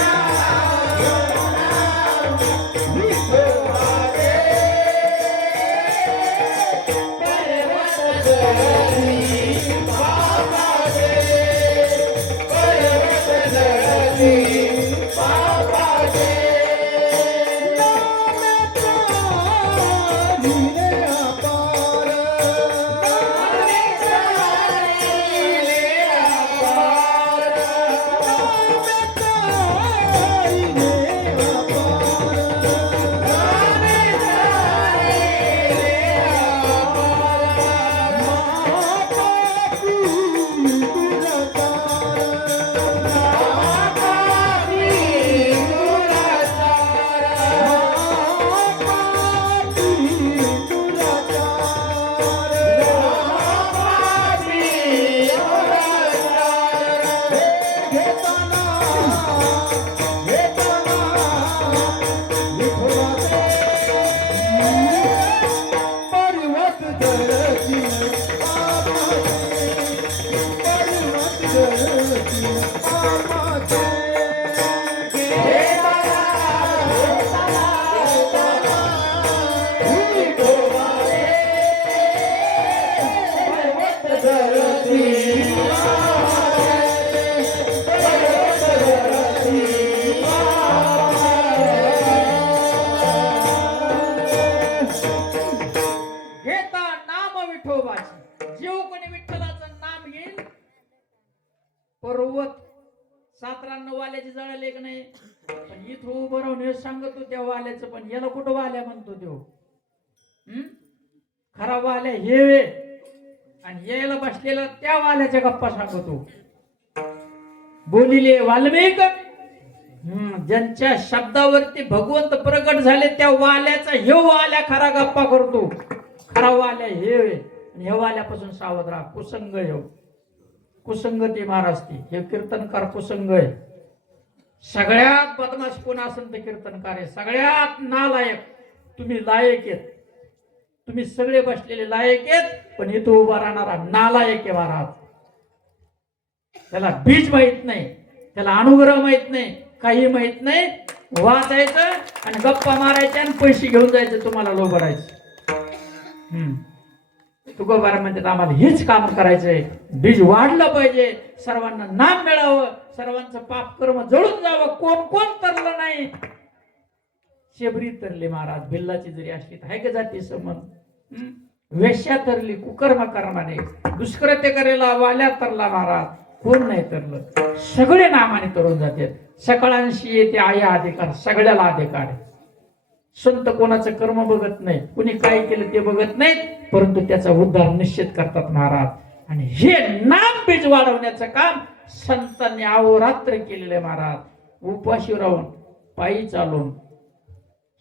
पानं वाल्याची जळाले का नाही, पण इथं उभं राहून हे सांगतो त्या वाल्याचं, पण याला कुठं वाल्या म्हणतो देव? खरा वाल्या हे, आणि यायला बसलेला त्या वाल्याच्या गप्पा सांगतो. बोलिले वाल्मिक, ज्यांच्या शब्दावरती भगवंत प्रकट झाले त्या वाल्याचा हे वाल्या खरा गप्पा करतो. खरा वाल्या हे, आणि हे वाल्यापासून सावध राहा. कुसंग हे, कुसंगती महाराज ती, हे कीर्तनकार कुसंग आहे. सगळ्यात बदमाश कोण असेल ते कीर्तनकार आहे. सगळ्यात नालायक तुम्ही लायक आहेत. तुम्ही सगळे बसलेले लायक आहेत, पण इथं उभा राहणारा नालायक आहे महाराज. त्याला बीज माहित नाही, त्याला अनुग्रह माहित नाही, काही माहित नाही. वाचायचं आणि गप्पा मारायच्या आणि पैसे घेऊन जायचे, तुम्हाला लोबाडायचं. तुकोबारा म्हणतात आम्हाला हेच काम करायचंय. बीज वाढलं पाहिजे, सर्वांना नाम मिळावं, सर्वांचं पाप कर्म जळून जावं. कोण कोण तरलं नाही, शेबरी तरले महाराज. भिल्लाची जरी असली तर आहे का जाती समन. वेश्या तरली, कुकर्म करणारे, दुष्कृत्य करेला वाल्या तरला महाराज. कोण नाही तरलं, सगळे नामाने तरुण जातात. सकळांशी येते आया अधिकार, सगळ्याला अधिकार आहे. संत कोणाचं कर्म बघत नाही, कुणी काय केलं ते बघत नाहीत, परंतु त्याचा उद्धार निश्चित करतात महाराज. आणि हे नाम बीज वाढवण्याचं काम संतांनी अहोरात्र केलेलं आहे महाराज. उपाशी राहून, पायी चालून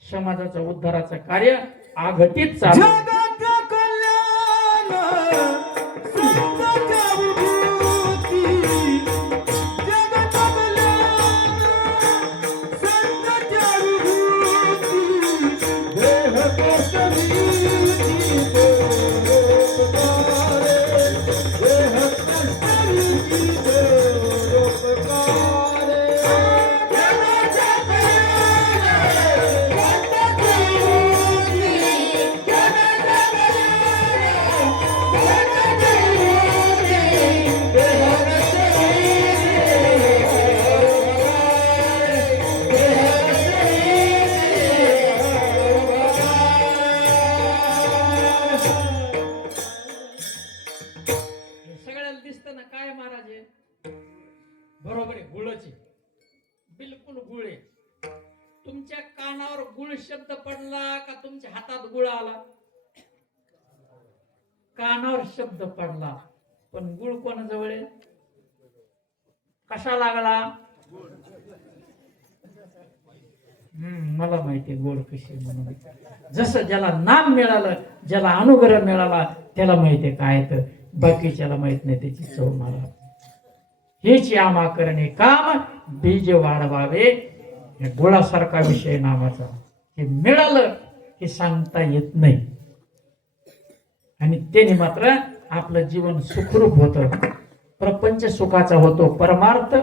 समाजाचं उद्धाराचं कार्य आघटित चालू. जगाच्या कल्याण संतांच्या विभूती, जगाच्या कल्याण संतांच्या विभूती, देह कष्टविधी देवोपकारे, देह कष्टविधी देवोपकारे. जगाच्या सगळ्याला दिसतं ना काय महाराज आहे. बरोबर आहे, गुळाची बिलकुल गुळ आहे. तुमच्या कानावर गुळ शब्द पडला का तुमच्या हातात गुळ आला? कानावर शब्द पडला, पण गुळ कोणाजवळ आहे? कशा लागला? मला माहिती गोड कशी म्हणून. जसं ज्याला नाम मिळालं, ज्याला अनुग्रह मिळाला, त्याला माहिती काय तर बाकीच्याला माहित नाही त्याची चव. मला हेच आमा करणे काम, बीज वाढवावे. गुळासारखा विषय नामाचा. हे मिळालं हे सांगता येत नाही, आणि त्याने मात्र आपलं जीवन सुखरूप होतं. प्रपंच सुखाचा होतो, परमार्थ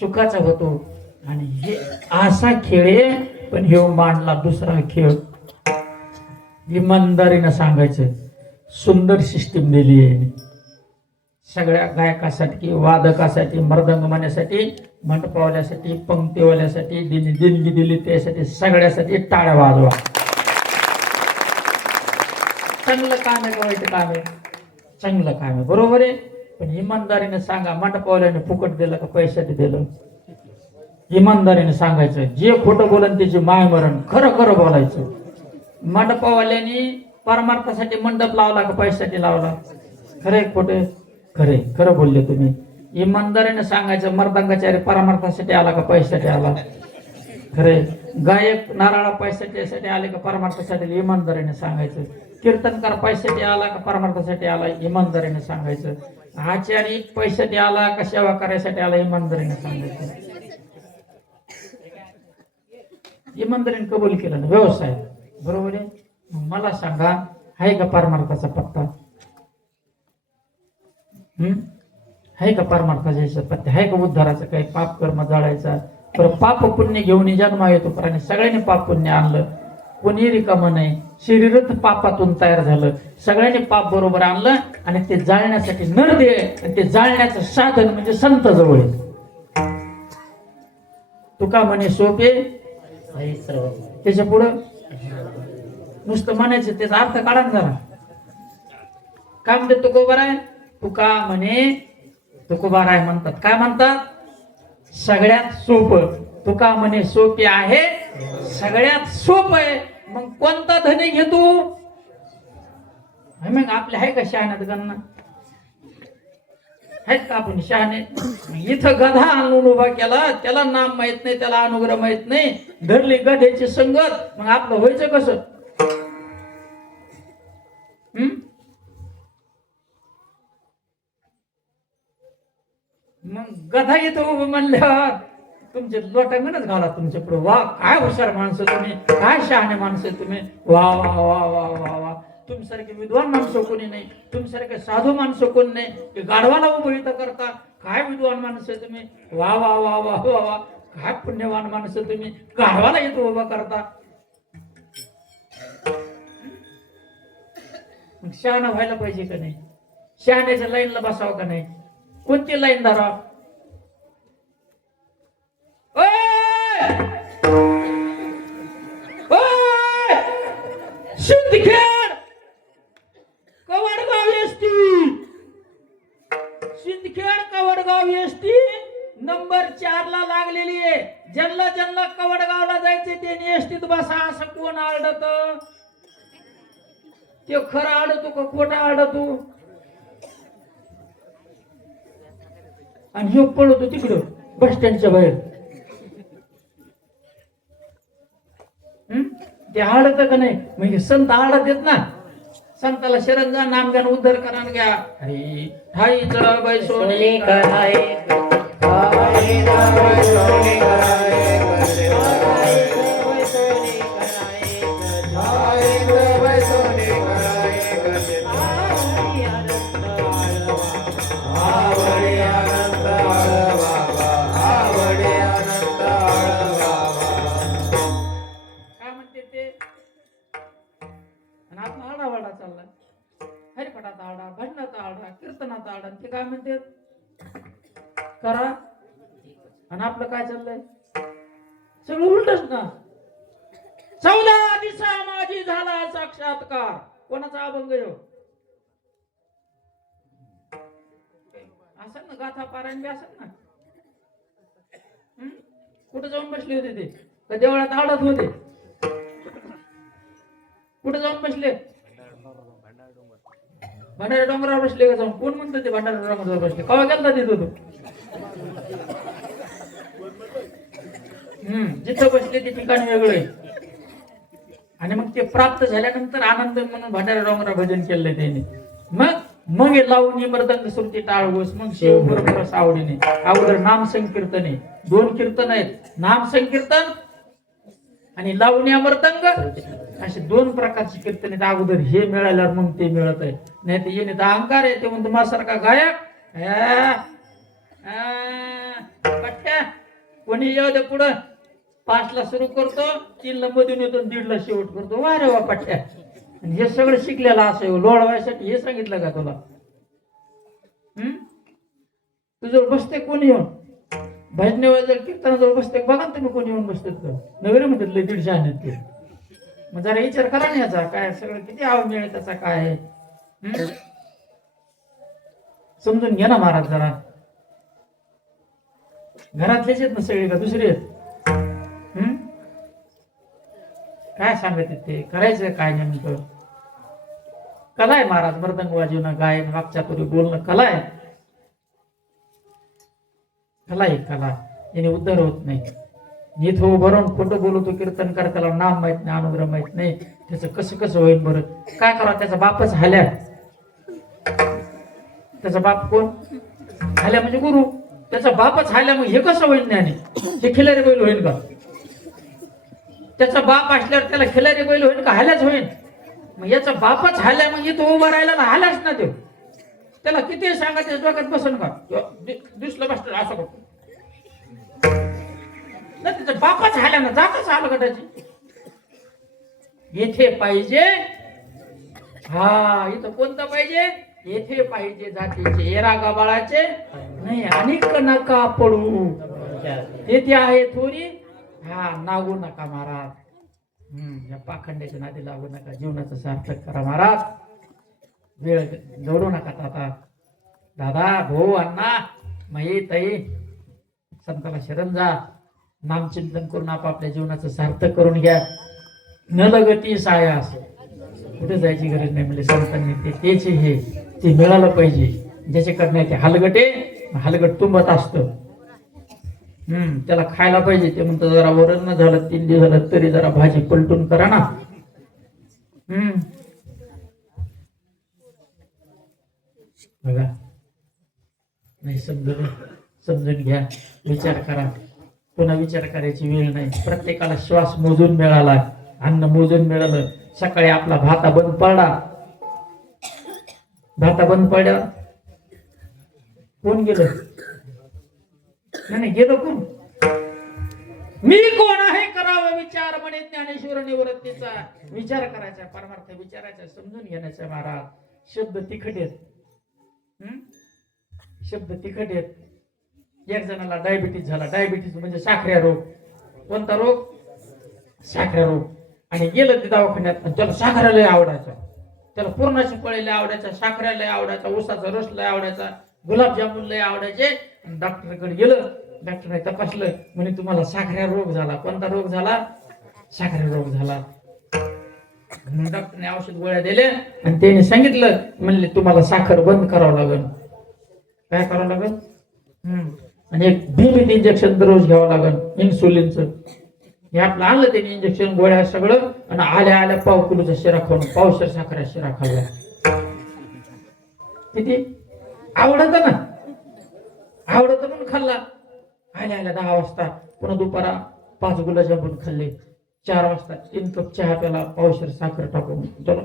सुखाचा होतो. आणि हे असा खेळ आहे, पण हे मांडला दुसरा खेळ. इमानदारीनं सांगायचं, सुंदर सिस्टीम दिली आहे सगळ्या गायकासाठी, वादकासाठी, मृदंगमान्यासाठी, मंडपावाल्यासाठी, पंक्तीवाल्यासाठी, देणगी दिली त्यासाठी, सगळ्यासाठी टाळ्या वाजवा. चांगलं काम आहे का वाईट काम आहे? चांगलं काम आहे, बरोबर आहे. पण इमानदारीने सांगा, मंडपावाल्याने फुकट दिलं का पैशासाठी दिलं? इमानदारीने सांगायचं. जे खोटं बोलन त्याची माय मरण, खरं खरं बोलायचं. मंडपावाल्यांनी परमार्थासाठी मंडप लावला का पैशासाठी लावला? खरे खोटे? खरे, खरं बोलले तुम्ही. इमानदारीने सांगायचं. मर्दांगाचारी परमार्थासाठी आला का पैशासाठी आला? खरे. गायक नारळा पैशासाठी आले का परमार्थासाठी? इमानदारीने सांगायचं. कीर्तनकार पैशासाठी आला का परमार्थासाठी आला? इमानदारीने सांगायचं. आचारी पैशासाठी आला का सेवा करायसाठी आला? इमानदारीने सांगायचं. इमानदारीने कबूल केलं ना व्यवसाय, बरोबर आहे. मला सांगा, आहे का परमार्थाचा पत्ता? आहे का परमार्थाचा पत्ता? आहे का उद्धाराचा काही पाप कर्म जाळायचा? तर पाप पुण्य घेऊन जन्मा येतो प्राणी. सगळ्यांनी पाप पुण्य आणलं, कोणी रिकामं नाही. शरीरच पापातून तयार झालं. सगळ्यांनी पाप बरोबर आणलं, आणि ते जाळण्यासाठी नर दे, आणि ते जाळण्याचं साधन म्हणजे संत जवळ आहे. तुका म्हणे सोपे, त्याच्या पुढं नुसतं म्हणायचं, त्याचा अर्थ काढा ना जरा. काय म्हणते तुकोबाराय? तुका म्हणे तुकोबाराय म्हणतात. काय म्हणतात? सगळ्यात सोपं. तुका म्हणे सोपे आहे, सगळ्यात सोपं आहे. मग कोणता धनी घेतो? मग आपल्या आहे का शहाण्यात गणना? आहेत का आपण शहाणे? इथं गधा आणून उभा केला, त्याला नाम माहित नाही, त्याला अनुग्रह माहित नाही, धरली गध्याची संगत, मग आपलं व्हायचं कसं? मग गधा इथं उभं म्हणल्यावर तुमचे लोटांगणच घाला तुमच्या पुढे. वा काय हुशार माणसं तुम्ही, काय शहाणे माणसं तुम्ही, वा वा वा वा वा वा. तुमच्यासारखे विद्वान माणसं कोणी नाही, तुमच्यासारखे साधू माणसं कोणी नाही, ते गाढवाला उभं इथं करता. काय विद्वान माणसं तुम्ही, वा वा वा वा वा वा. काय पुण्यवान माणसं तुम्ही, गाढवाला इथं उभा करता. मग शहाणा व्हायला पाहिजे का नाही? शहाण्याच्या लाईनला बसावं का नाही? कोणती लाईन धरा? Sindkhed Kawadgaon ST, Sindkhed Kawadgaon ST number 4 ला लागलेली आहे. ज्यांना ज्यांना कवडगावला जायचे त्यांनी एसटीत बसा. असं कोण आडत? ते खरं आडतो का खोटं आडतो? आणि ह्यो पळतो तिकडं बस स्टँडच्या बाहेर. ते आडत का नाही? म्हणजे संत आडत येत ना. संताला शरण जा, नाम घ्या, उद्धार करा घ्या. अरे ठाई चढा बाई सोने कराय, हरिपाठाचा आडा, भजनाचा आडा, कीर्तनाचा आडा. ते काय म्हणते करा. आणि आपलं काय चाललंय? सगळं उलटच ना. 14 दिवसा माझी झाला साक्षात्कार. कोणाचा अभंग येऊ असं ना? गाथा पारायण बी असं ना. कुठे जाऊन बसले होते ते? का देवळात आडत होते? कुठे जाऊन बसले? भंडारा डोंगरावर बसले का जाऊन? कोण म्हणतो ते भंडारा डोंगरावर बसले? कवा गेलता तिथं तो? जिथं बसले ते ठिकाण वेगळं. आणि मग ते प्राप्त झाल्यानंतर आनंद म्हणून भंडारा डोंगरा भजन केलंय त्यांनी. मग मग लावणी मृदंग श्रुती टाळगोस, मग शिव बरोबर आवडीने. अगोदर नाम संकीर्तन आहे. 2 कीर्तन आहेत, नाम संकीर्तन आणि लावणी मृदंग. असे 2 प्रकारची कीर्तन आहेत. अगोदर हे मिळाल्यावर मग ते मिळत आहे. नाही तर येणे तर अहंकार आहे. ते म्हणतो माझ्यासारखा गायक कोणी येऊ दे पुढं. 5 ला सुरू करतो, 3 ला मधून येतो, 1:30 ला शेवट करतो. वा रे वा पट्ट्या. हे सगळं शिकलेलं असं लोळवायसाठी हे सांगितलं का तुला? तुझ्यावर बसते कोणी येऊन? भजने जर कीर्तनाजवळ बसते बघा ना तुम्ही, कोणी येऊन बसतात का? नगरे म्हणतात 150 आणत ते. मग जरा विचार करा ना याचा. काय सगळं किती आवड मिळेल त्याचा काय आहे? समजून घ्या ना महाराज जरा. घरातलेच आहेत ना सगळे का दुसरे आहेत? काय सांगत ते करायचं काय नेमकं? कला आहे महाराज. मृदंग वाजवणं, गायन, वाक्चातुर्य बोलणं कला आहे. कला आहे कला. याने उद्धार होत नाही. इथं उभं राहून खोटं बोलतो कीर्तन कर, त्याला नाम माहित नाही, अनुग्रह माहित नाही. त्याचं कसं कसं होईल बरं? काय करा? त्याचा बापच हाल्या. त्याचा बाप कोण? हाल्या म्हणजे गुरु. त्याचा बापच हाल्या, मग हे कसं होईल ज्ञानी? हे खिलारी बैल होईल का? त्याचा बाप असल्यावर त्याला खिलारी बैल होईल का? हाल्याच होईल. मग याचा बापच हाल्या, मग इथं उभा राहिला ना हाल्याच ना. तो त्याला किती सांगायचं डोक्यात बसन का? दिसलं बसलं असं करतो ना. त्याचा बापच हाल्या ना, जातच हालगटाची. येथे पाहिजे. हा इथं कोणतं पाहिजे? येथे पाहिजे जातीचे, एरा गाबाळाचे नाही. अनेक नका पडू. येथे आहे थोरी. हा नागू नका महाराज. या पाखंड्याच्या नादी लागू नका. जीवनाचं सार्थक करा महाराज. वेळ जोडू नका. दादा, दादा, भाऊ, अण्णा, माई, ताई, संताला शरण जा, नामचिंतन करून आपापल्या जीवनाचं सार्थक करून घ्या. न लगती साया असं कुठे जायची गरज नाही म्हणजे संतांनी तेच हे ते मिळालं पाहिजे. ज्याच्याकडनं ते हलगट तुंबत असतं. त्याला खायला पाहिजे. ते म्हणतात जरा वरण न झालं 3 दिवस झालं तरी जरा भाजी पलटून करा ना. बघा नाही समजून घ्या, विचार करा. पुन्हा विचार करायची वेळ नाही. प्रत्येकाला श्वास मोजून मिळाला, अन्न मोजून मिळालं. सकाळी आपला भाता बंद पडला कोण गेलं? नाही गेलो कोण? मी कोण आहे करावा विचार म्हणे ज्ञानेश्वर निवृत्तीचा. विचार करायचा, परमार्थ विचारायचा, समजून घेण्याचा. महाराज शब्द तिखट आहेत. एक जणाला डायबिटीज झाला. डायबिटीज म्हणजे साखऱ्या रोग. कोणता रोग? साखऱ्या रोग. आणि गेलं ते दवाखान्यात. त्याला साखऱ्या लय आवडायचा, त्याला पूर्णाची पोळी लय आवडायचा, साखऱ्या लय आवडायचा, ऊसाचा रस लय आवडायचा, गुलाबजामुन लय आवडायचे. आणि डॉक्टरकडे गेलं. डॉक्टरने तपासलं, म्हणे तुम्हाला साखऱ्या रोग झाला. कोणता रोग झाला? साखऱ्या रोग झाला. डॉक्टरने औषध गोळ्या दिल्या आणि त्याने सांगितलं, म्हणले तुम्हाला साखर बंद करावं लागेल. काय करावं लागेल? आणि एक बीबीत इंजेक्शन दररोज घ्यावं लागेल, इन्सुलिनचं. हे आपलं आणलं त्याने इंजेक्शन, गोळ्या सगळं. आणि आल्या पाव किलोचा शिरा खाऊन, पावशेर साखऱ्या शिरा खाल्ला. किती आवडत ना, आवडत म्हणून खाल्ला. आल्या 10 वाजता. पुन्हा दुपारा 5 गुलाबजामुन खाल्ले. 4 वाजता 3 कप चहा प्याला, पावशेर साखर टाकून. त्याला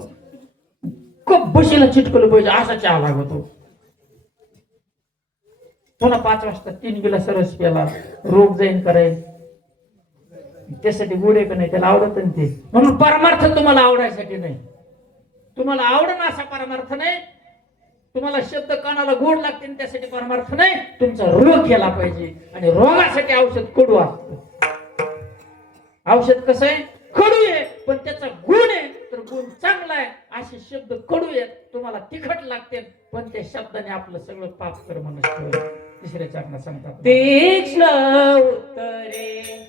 कप बशीला चिटकलं पाहिजे असा चहा लागतो. पुन्हा 5 वाजता 3 गिलास रस प्याला. रोग जाईन करायला. त्यासाठी गोड आहे का नाही त्याला आवडत नाही ते. म्हणून परमार्थ तुम्हाला आवडायसाठी नाही. तुम्हाला आवडणं असा परमार्थ नाही. तुम्हाला शब्द कानाला गोड लागते त्यासाठी परमार्थ नाही. तुमचा रोग गेला पाहिजे. आणि रोगासाठी औषध कडू असतं. औषध कसं आहे? कडू आहे, पण त्याचा गुण आहे तर गुण चांगला आहे. असे शब्द कडू आहेत, तुम्हाला तिखट लागते, पण त्या शब्दाने आपलं सगळं पाप कर म्हणून. तिसऱ्या चरणात सांगतात, तीक्ष्ण उत्तरे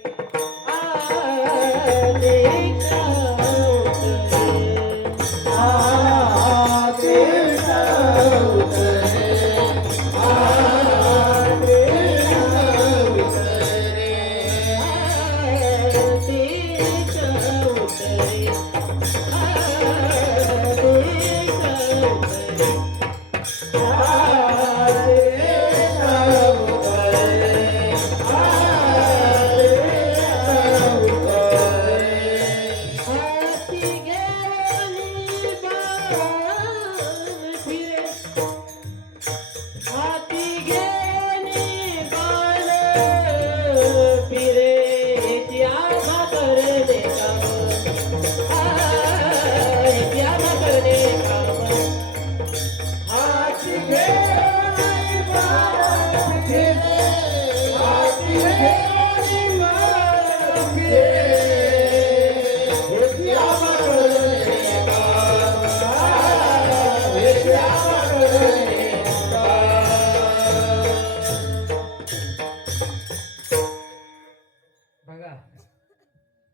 बघा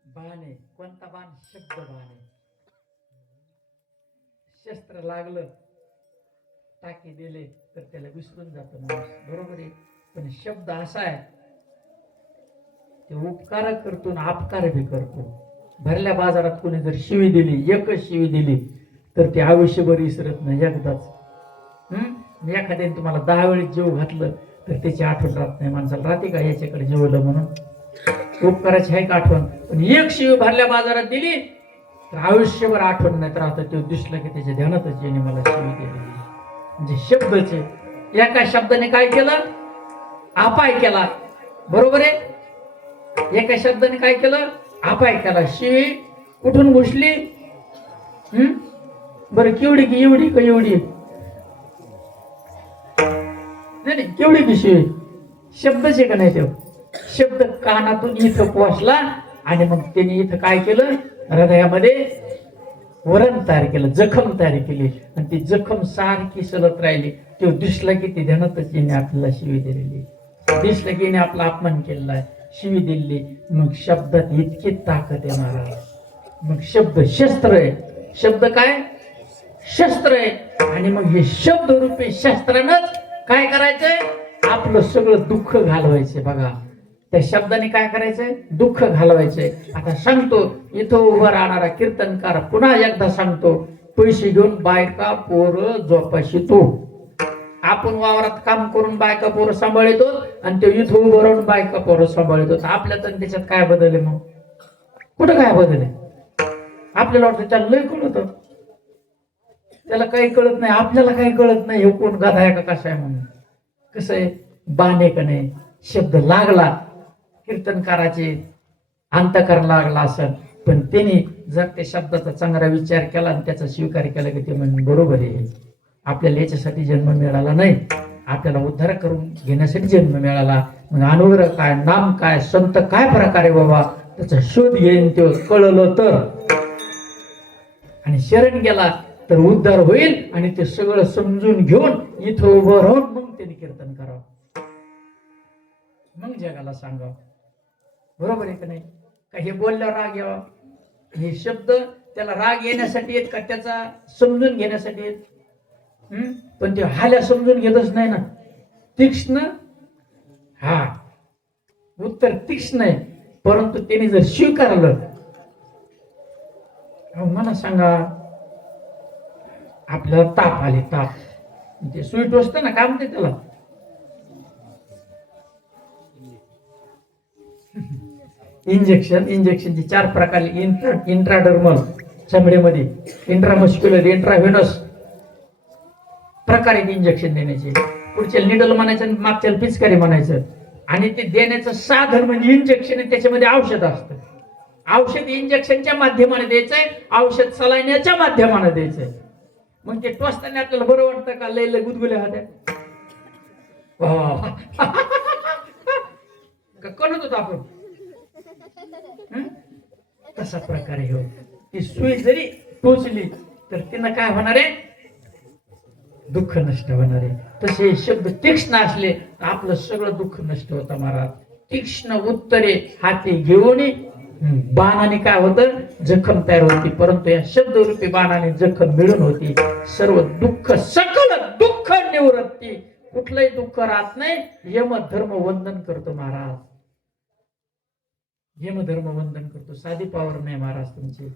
बाण आहे. कोणता बाण? शब्द बाण आहे. शस्त्र लागलं, टाके दिले तर त्याला विसरून जातो माणूस, बरोबर आहे. पण शब्द असा आहे, ते उपकार करतो आणि अपकार बी करतो. भरल्या बाजारात कोणी जर शिवी दिली, एकच शिवी दिली, तर ते आयुष्यभर विसरत नाही, एकदाच. एखाद्याने तुम्हाला 10 वेळेस जेव घातलं तर त्याची आठवण राहत नाही माणसाला. राहते का याच्याकडे जेवलं म्हणून? उपकाराची आहे का आठवण? पण एक शिवी भरल्या बाजारात दिली तर आयुष्यभर आठवण नाही राहत. ते दिसलं की त्याच्या ध्यानातच येणे मला शिवी दिली. म्हणजे शब्दचे एका शब्दाने काय केलं? अपाय केला, बरोबर आहे. एका शब्दाने काय केलं? अपाय केला. शिवी कुठून घुसली? बरं केवढी की एवढी का एवढी? नाही केवढी की शिवी? शब्दच आहे का नाही? ते शब्द कानातून इथं पोहोचला आणि मग त्याने इथं काय केलं? हृदयामध्ये वरण तयार केलं, जखम तयार केली. आणि ती जखम सारखी सलत राहिली. तो दिसला की ती ध्यानातच येणे आपल्याला शिवी दिलेली. दिसलं की हिने आपला अपमान केलेला आहे, शिवी दिली. मग शब्दात इतकी ताकद आहे महाराज. मग शब्द शस्त्र आहे. शब्द काय? शस्त्र आहे. आणि मग हे शब्द रूपी शस्त्रानंच काय करायचंय? आपलं सगळं दुःख घालवायचंय. बघा, त्या शब्दाने काय करायचंय? दुःख घालवायचंय. आता सांगतो, इथं उभं राहणारा कीर्तनकार पुन्हा एकदा सांगतो, पैसे घेऊन बायका पोरं झोपाशी तो. आपण वावरात काम करून बायका पोरं सांभाळतो आणि ते इथं उभं राहून बायका पोरं सांभाळतो. आपल्यात आणि त्याच्यात काय बदल आहे? मग कुठं काय बदल आहे? आपल्याला वाटतं त्याला लय कळत, त्याला काही कळत नाही. आपल्याला काही कळत नाही हे कोण गाधा आहे का कसा आहे म्हणून. कसं आहे? बाणे का नाही, शब्द लागला कीर्तनकाराचे अंतःकरण लागला असेल, पण त्यांनी जर त्या शब्दाचा चांगला विचार केला आणि त्याचा स्वीकार केला की ते म्हणजे बरोबर आहे, आपल्याला याच्यासाठी जन्म मिळाला नाही, आपल्याला उद्धार करून घेण्यासाठी जन्म मिळाला. मग अनुग्रह काय, नाम काय, संत काय प्रकारे बाबा, त्याचा शोध घेईन ते कळलं तर, आणि शरण गेला तर उद्धार होईल. आणि ते सगळं समजून घेऊन इथं उभं राहून मग त्यांनी कीर्तन करावं, मग जगाला सांगावं. बरोबर आहे का नाही? का हे बोलल्यावर राग यावा? हे शब्द त्याला राग येण्यासाठी आहेत का त्याचा समजून घेण्यासाठी आहेत? पण ते हाल्या समजून घेतच नाही ना. तीक्ष्ण, हा उत्तर तीक्ष्ण आहे, परंतु त्यांनी जर स्वीकारलं, मला सांगा, आपल्याला ताप आले, ताप, ते स्वीट असतं ना, काय म्हणते त्याला, इंजेक्शन. इंजेक्शनचे 4 प्रकार: इंट्राडर्मल चमडीमध्ये, इंट्रामस्क्युलर, इंट्राव्हेनस प्रकारे इंजेक्शन देण्याचे. पुढच्या निडल म्हणायचं, मागच्या पिचकारी म्हणायचं. आणि ते देण्याचं साधन म्हणजे इंजेक्शन, त्याच्यामध्ये औषध असतं. औषध इंजेक्शनच्या माध्यमाने द्यायचंय, औषध सलाईनच्या माध्यमाने द्यायचंय. मग ते टोचताना आपल्याला बरं वाटतं का? लय गुदगुल्या होत्या का कळत होत आपण? तसा प्रकारे हो, ती सुई जरी टोचली तर तिनं काय होणार आहे? दुःख नष्ट होणार आहे. तसे शब्द तीक्ष्ण असले तर आपलं सगळं दुःख नष्ट होतं महाराज. तीक्ष्ण उत्तरे हाती घेऊन बाणाने काय होतं? जखम तयार होती. परंतु या शब्दरूपी बाणाने जखम मिळून होती. सर्व दुःख, सकल दुःख निवृत्ती, कुठलंही दुःख राहत नाही. यमधर्म वंदन करतो महाराज, यमधर्म वंदन करतो. साधी पावर नाही महाराज तुमची.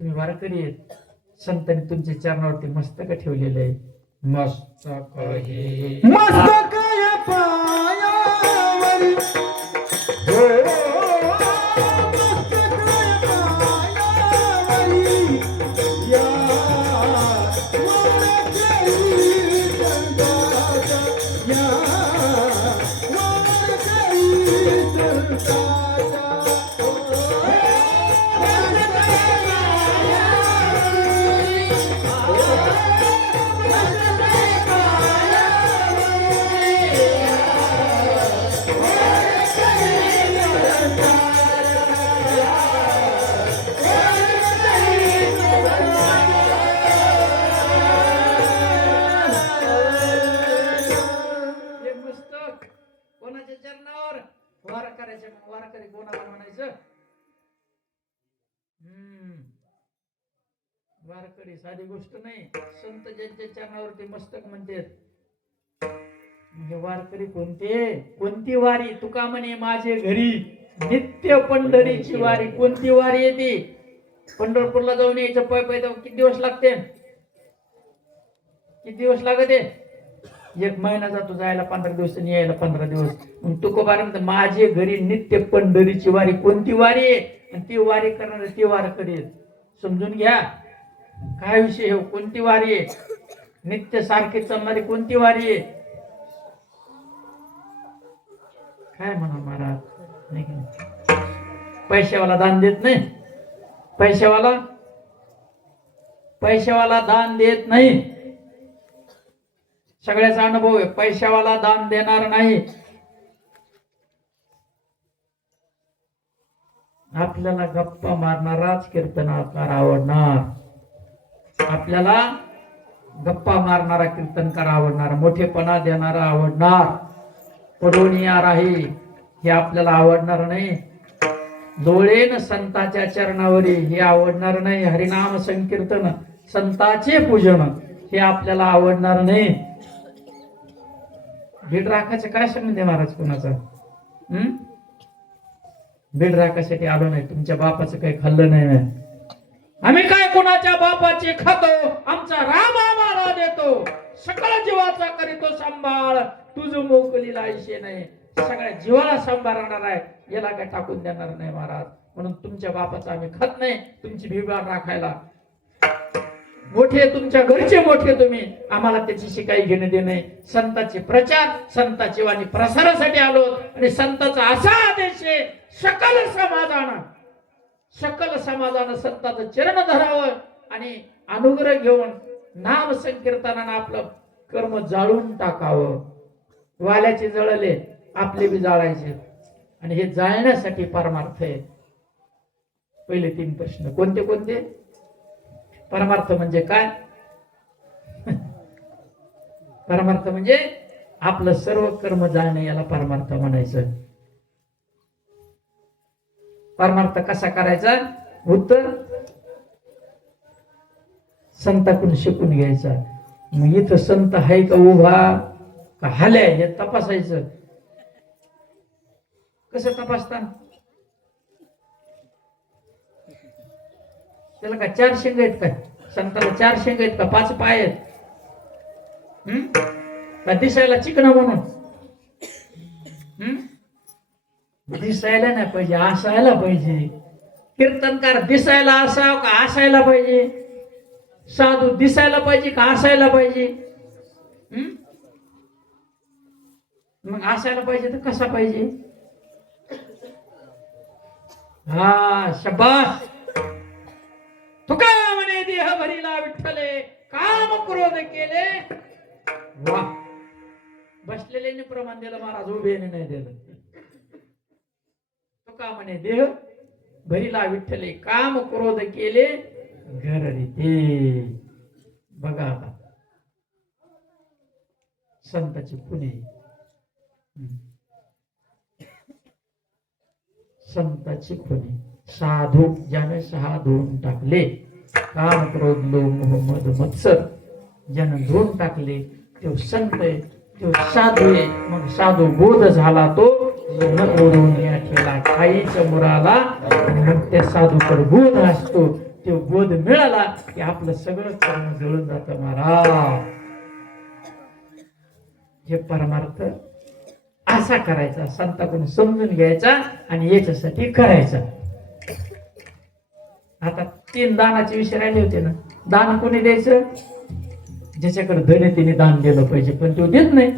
तुम्ही वारकरी आहेत, संतांनी तुमच्या चरणावरती मस्तक ठेवलेलं आहे. मस्तक हे मस्तक या पायावरी, हो मस्तक या पायावरी, या वारकरी संताचा, या वारकरी संताचा. कोणाच्या चरणावर वार करायचे? मग वारकरी कोणाला म्हणायचं? वारकरी साधी गोष्ट नाही. संत ज्यांच्या चरणावरती मस्तक म्हणतात, म्हणजे वारकरी कोणते? कोणती वारी? तुका म्हणे माझे घरी नित्य पंढरीची वारी. कोणती वारी येते? पंढरपूरला जाऊन यायचं पाय पाय किती दिवस लागते? किती दिवस लागते? 1 महिना जातो जायला 15 दिवस आणि यायला 15 दिवस. मग तुकोबा म्हणतात माझे घरी नित्य पंढरीची वारी. कोणती वारी आहे? आणि ती वारी करणारे ती वारकरी आहेत. समजून घ्या काय विषय. कोणती वारी आहे? नित्य सारखी चालणारी कोणती वारी आहे? काय म्हणा महाराज, नाही की नाही? पैशावाला दान देत नाही. पैशावाला दान देत नाही. सगळ्याचा अनुभव आहे. पैशावाला दान देणार नाही. आपल्याला गप्पा मारणाराच कीर्तनाकार आवडणार. आपल्याला गप्पा मारणारा कीर्तनकार आवडणार, मोठेपणा देणारा आवडणार, पडोनिया राही हे आपल्याला आवडणार नाही, डोळेन संताच्या चरणावरी हे आवडणार नाही, हरिनाम संकीर्तन संताचे पूजन हे आपल्याला आवडणार नाही. बीड राखायचं काय संबंध आहे महाराज कोणाचा? बीड राखासाठी आलो नाही, तुमच्या बापाचं काही खाल्लं नाही. आम्ही काय कोणाच्या बापाचे खातो, आमचा राम आम्हाला देतो, सकळ जीवाचा करीतो सांभाळ, तुझ मोकलीला आयुष्य नाही, सगळ्या जीवाला सांभाळणार आहे, याला काय टाकून देणार नाही महाराज. म्हणून तुमच्या बापाचा आम्ही खात नाही, तुमची भिबार राखायला. मोठे तुमच्या घरचे मोठे तुम्ही, आम्हाला त्याच्याशी काही घेणं देणं नाही. संतांचे प्रचार संतांची वाणी प्रसारासाठी आलो आणि संतांचा असा आदेश आहे, सकल समाजानं संतांचं चरण धरावं आणि अनुग्रह घेऊन नाम संकीर्तनानं आपलं कर्म जाळून टाकावं. वाल्याचे जळले आपले बी जाळायचे, आणि हे जाळण्यासाठी परमार्थ आहे. पहिले 3 प्रश्न कोणते कोणते? परमार्थ म्हणजे काय? परमार्थ म्हणजे आपलं सर्व कर्म जाळणे, याला परमार्थ म्हणायचं. परमार्थ कसा करायचा? उत्तर संताकडून शिकून घ्यायचा. मग इथं संत आहे का उभा का हाल्या हे तपासायचं. कसं तपासता? त्याला काय 4 शेंग आहेत काय? संताला 4 शेंग आहेत का 5 पाय आहेत? का दिसायला चिकना म्हणून? दिसायला नाही पाहिजे, असायला पाहिजे. कीर्तनकार दिसायला असावं का असायला पाहिजे? साधू दिसायला पाहिजे का असायला पाहिजे? मग असायला पाहिजे तर कसा पाहिजे? हा शबास. तुका म्हणे देह भरीला विठ्ठले, काम क्रोध केले. वा, बसलेले प्रमाण दिलं महाराज, उभेने नाही दिलं. तुका म्हणे देह भरीला विठ्ठले, काम क्रोध केले घर रीते. बघा आता संताची पुणे, संताची खुणी. साधू ज्याने 6 धुवून टाकले, काम क्रोध लोभ मोह मद मत्सर ज्यानं धुवून टाकले, तो संत आहे, तो साधू आहे. मग साधू बोध झाला तो न ओढून या ठेला खाईच्या मुराला. मग त्या साधूकडे बोध असतो, तो बोध मिळाला की आपलं सगळं कर्म जळून जातं महाराज. हे परमार्थ असा करायचा, संताकडून समजून घ्यायचा आणि याच्यासाठी करायचा. आता 3 दानाचे विषय राहिले होते ना. दान कोणी द्यायचं? ज्याच्याकडे धन आहे त्याने दान दिलं पाहिजे, पण तो देत नाही.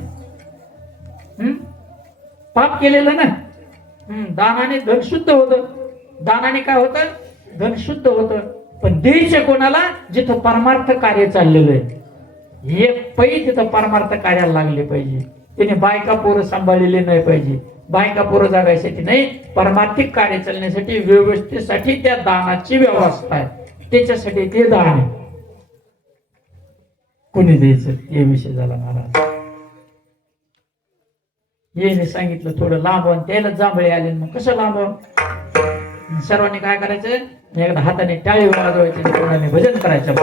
पाप केलेलं ना. दानाने धन शुद्ध होतं. दानाने काय होतं? धन शुद्ध होतं. पण द्यायचं कोणाला? जिथं परमार्थ कार्य चाललेलं आहे. हे पै तिथं परमार्थ कार्याला लागले पाहिजे. त्याने बायका पोरं सांभाळलेले नाही पाहिजे. बायका पोरं जागायसाठी नाही, परमार्थिक कार्य चालण्यासाठी व्यवस्थेसाठी त्या दानाची व्यवस्था आहे. त्याच्यासाठी ते दान आहे. कोणी द्यायचं हे विषय झाला महाराज. येणे सांगितलं थोडं लांबवून, त्याला जांभळे आले. मग कसं लांबवून? सर्वांनी काय करायचं? एकदा हाताने टाळी वाजवायची, कोणाने भजन करायचं.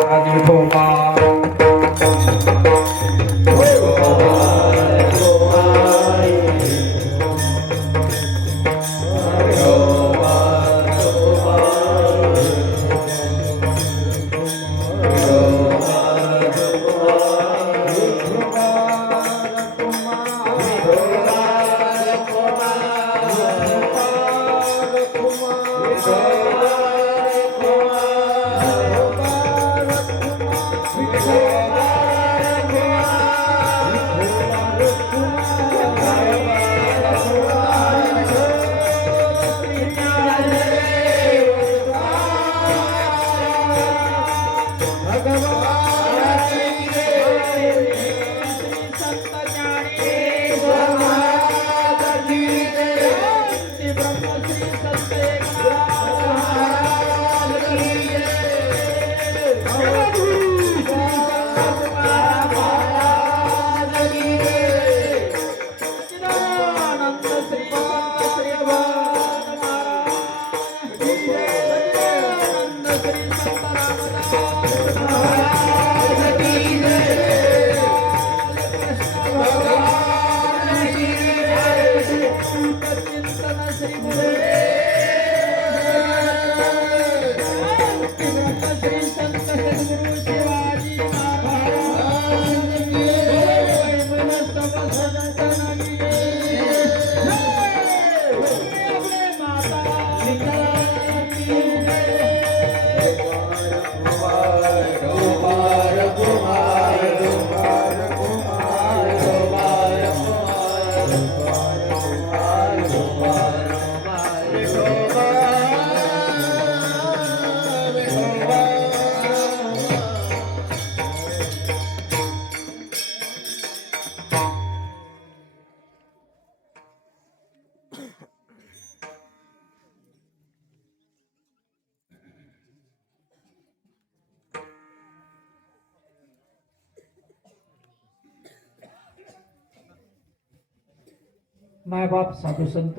मायबाप साधू संत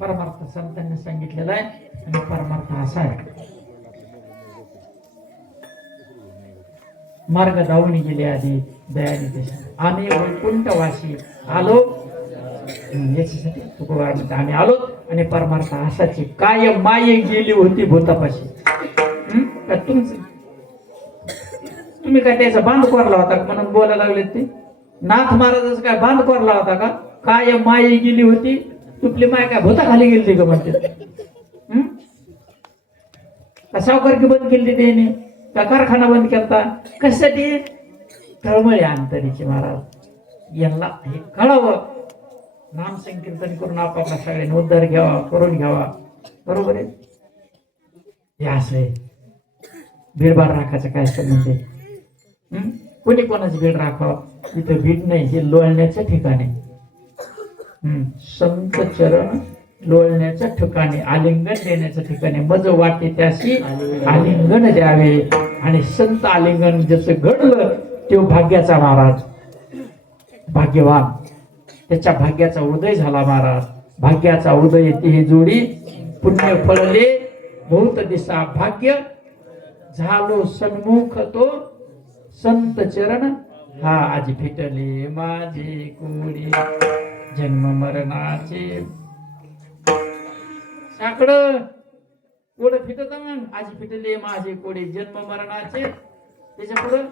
परमार्थ संतांनी सांगितलेला आहे आणि परमार्थ असा आहे. मार्ग धावून गेले आधी दयाने देश आम्ही वैकुंठवासी आलो. याच्यासाठी तुकोबार म्हणते आम्ही आलो आणि परमार्थ असाची काय माये गेली होती भूतापाशी. का तुम्ही काय त्याचा बांध कोरला होता म्हणून बोलायला लागले ते. नाथ महाराजाचा काय बांध कोरला होता का? काय माये गेली होती तुपली माय काय भूता खाली गेली का म्हणते. का सावकारकी बंद केली त्याने का कारखाना बंद केला कशासाठी? तळमळे अंतरीचे महाराज यांना हे कळावं. नाम संकीर्तन करून आपापला सगळ्यांनी उद्धार घ्यावा करून घ्यावा. बरोबर आहे. हे असं आहे. भीडभाड राखायचं काय संबंध आहे? कोणी कोणाची भीड राखावं? इथं भीड नाही, हे लोळण्याच्या ठिकाणी. संत चरण लोळण्याच्या ठिकाणी आलिंगन देण्याच्या ठिकाणी मज वाटे त्याशी आलिंगन द्यावे. आणि संत आलिंगन ज्याचं घडलं ते भाग्याचा महाराज भाग्यवान. त्याच्या भाग्याचा उदय झाला महाराज. भाग्याचा उदय ते हे जोडी पुण्य फळले बहुत दिसा भाग्य झालो सन्मुख तो संत चरण हा आजी फिटले माझे कोडी जन्म मरणाचे साकडं कोड फिटत मग आजी फिटले माझे कोडे जन्म मरणाचे. त्याच्या पुढं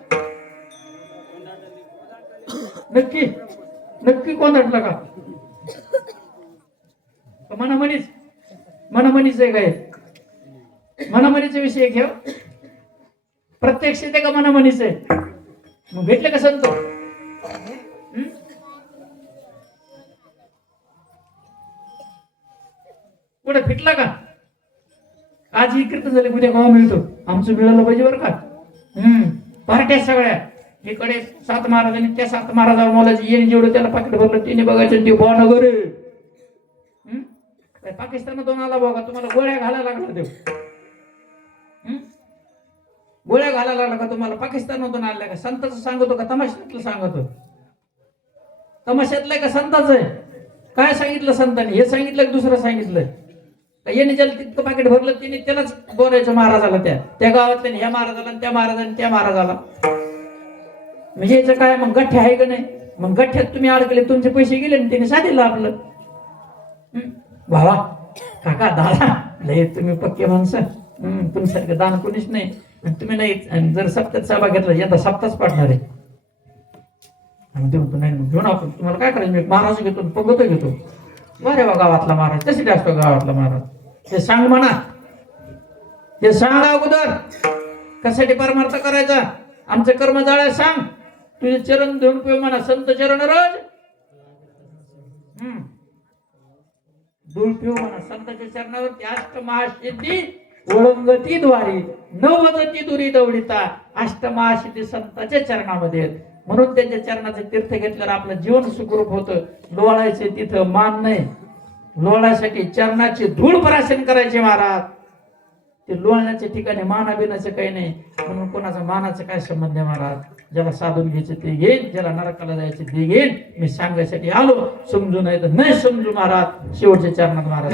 नक्की नक्की कोंदटला का? मनामनीच आहे काय? मनामनीचा विषय घ्या. प्रत्यक्ष ते का मनामनीच आहे? मग भेटले का संत? कुठे फिटला का? आज ही कीर्तन झाले उद्या गाव मिळतो. आमचं मिळालं पाहिजे बरं का. पार्ट्या सगळ्या इकडे 7 महाराजांनी त्या 7 महाराजावर मोलाची येणे जेवढं त्याला पाकिट भरलं तिने बघायचं ते भावनगर पाकिस्तान 2 आला बघा. तुम्हाला गोळ्या घालायला लागला देव. गोळ्या घालायला लागला का तुम्हाला? पाकिस्तानातून आल्या का? संताचं सांगतो का तमाशातलं सांगतो? तमाशातलं का संताचं आहे? काय सांगितलं संतांनी? हे सांगितलं की दुसरं सांगितलं? याने ज्याला तितकं पाकिट भरलं तिने त्यालाच बोलायचं महाराजाला. त्या गावातल्या ह्या महाराजाला त्या महाराजाला त्या महाराजाला. म्हणजे याचं काय मग गठ्ठ्या आहे का नाही? मग गठ्ठ्यात तुम्ही अडकले तुमचे पैसे गेले आणि त्याने साधीला आपलं. भावा काका दादा लय तुम्ही पक्के माणसं. तुमच्यासारखं दान कोणीच नाही. तुम्ही नाही जर सप्त्यात सहभाग घेतला यंदा सप्ताच पाडणार आहे. नाही घेऊन आपण तुम्हाला काय करायचं? मी महाराज घेतो पंगत घेतो. बरे वा गावातला महाराज कशी असतो गावातला महाराज? ते सांग म्हणा. ते सांग अगोदर कशासाठी परमार्थ करायचा. आमचं कर्म जाळ्या सांग. तुझे चरण घेऊन पिऊ म्हणा. संत चरण राज दूर पिऊ म्हणा. संतांच्या चरणावरती अष्टमहासिद्धी ओळंगती द्वारी नवदती दुरी दौडिता. अष्टमहासिद्धी संतांच्या चरणामध्ये. म्हणून त्यांच्या चरणाचे तीर्थ घेतल्यावर आपलं जीवन सुखरूप होतं. लोळायचे तिथं मान नाही. लोळायसाठी चरणाची धूळ पराशन करायचे महाराज. ते लोळण्याच्या ठिकाणी मानाबिनाचं काही नाही. म्हणून कोणाचा मानाचं काय संबंध आहे महाराज? ज्याला साधून घ्यायचे ते घेईन, ज्याला नरकाला जायचे ते घेईन. मी सांगायसाठी आलो. समजू नाही तर नाही समजू महाराज. शेवटच्या चरणात महाराज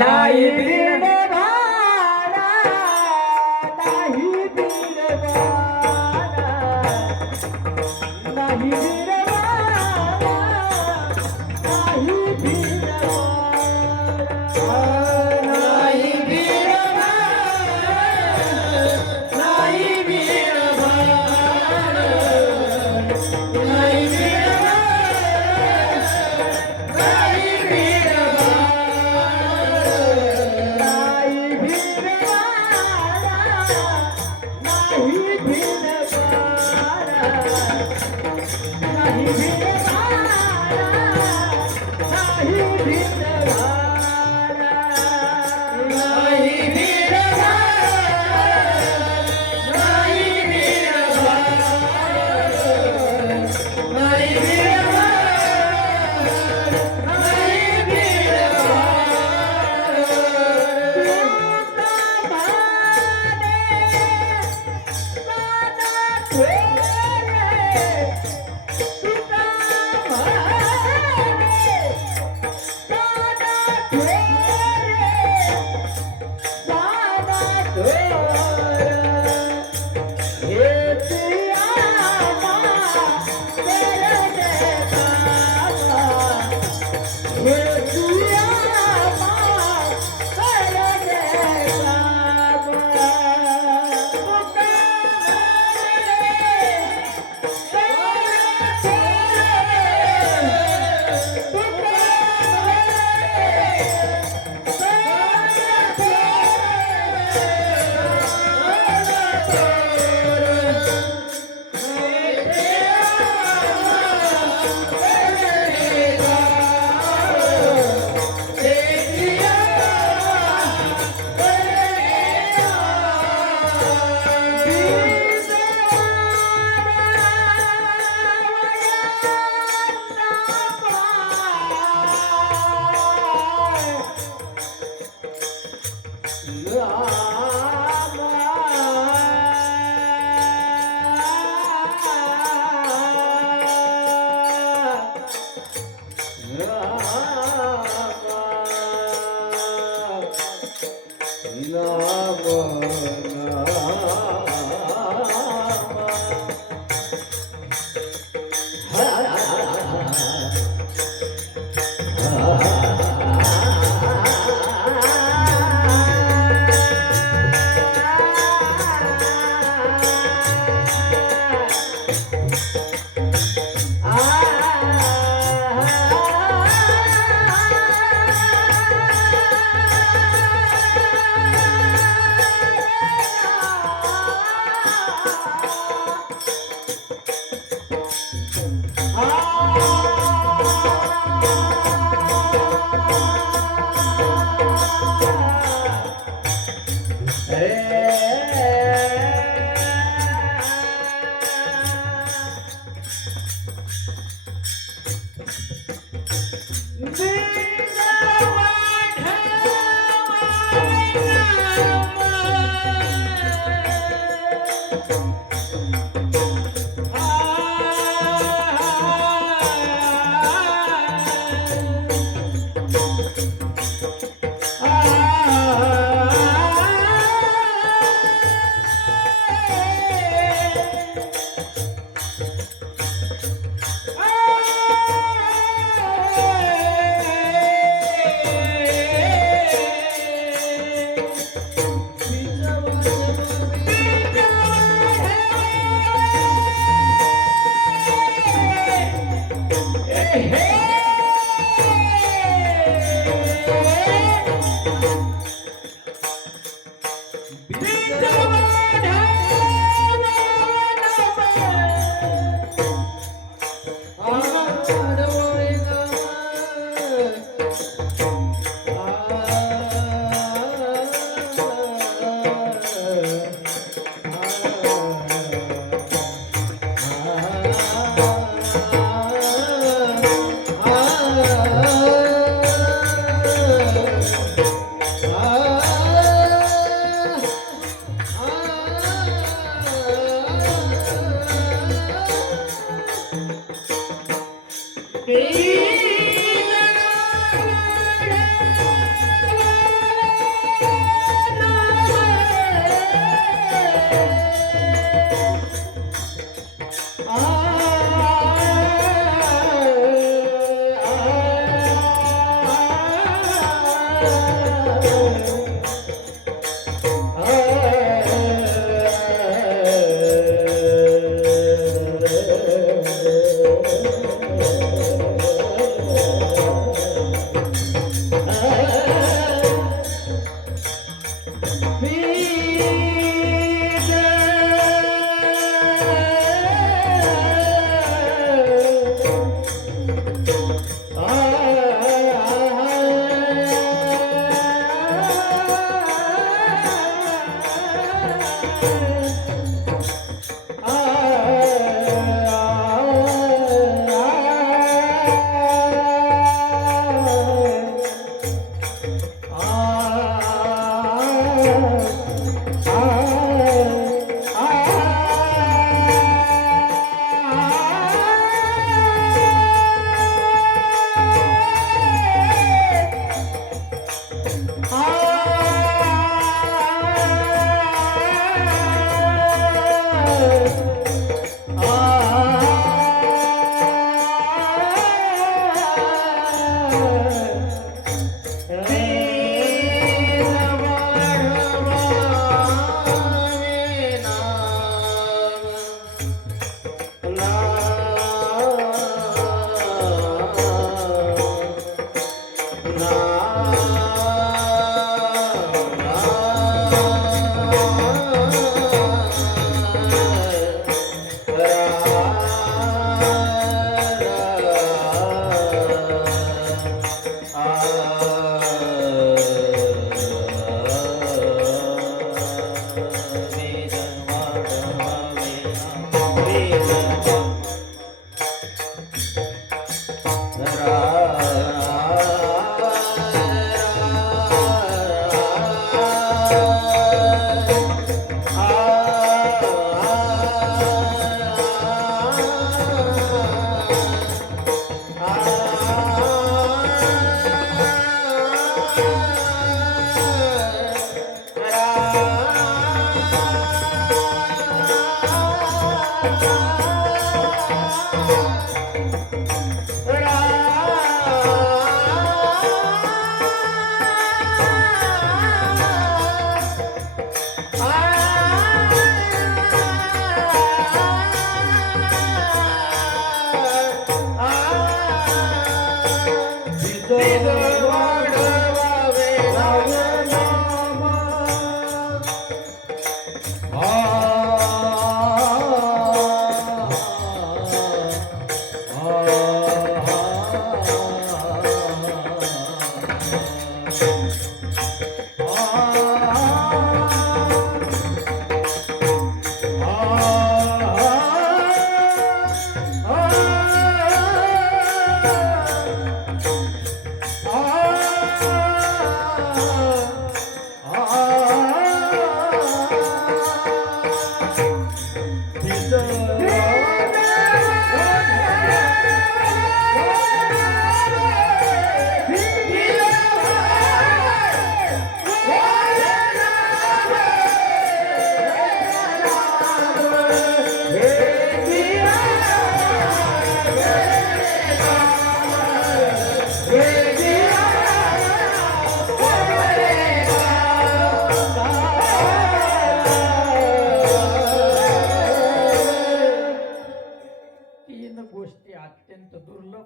तीन गोष्टी अत्यंत दुर्लभ.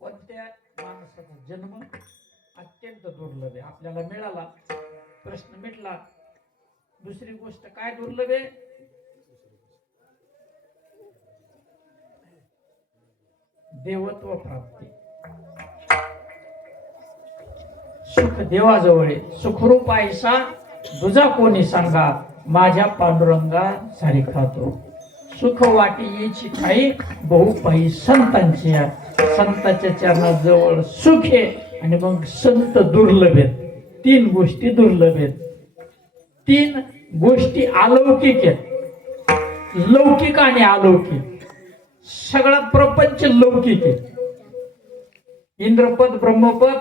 कोणत्या? माणसाचा जन्म अत्यंत दुर्लभ आहे, आपल्याला मिळाला, प्रश्न मिटला. दुसरी गोष्ट काय दुर्लभ आहे? देवत्व प्राप्ती. सुख देवाजवळ आहे. सुखरूप आयसा दुजा कोणी सांगा, माझ्या पांडुरंगा सारी खातो. सुख वाटी येची ठाई, बहु पायी संतांची. संतांच्या चरणाजवळ सुख आहे आणि मग संत दुर्लभ आहेत. तीन गोष्टी दुर्लभ आहेत. तीन गोष्टी अलौकिक आहेत, लौकिक आणि अलौकिक. सगळा प्रपंच लौकिक आहे. इंद्रपद, ब्रह्मपद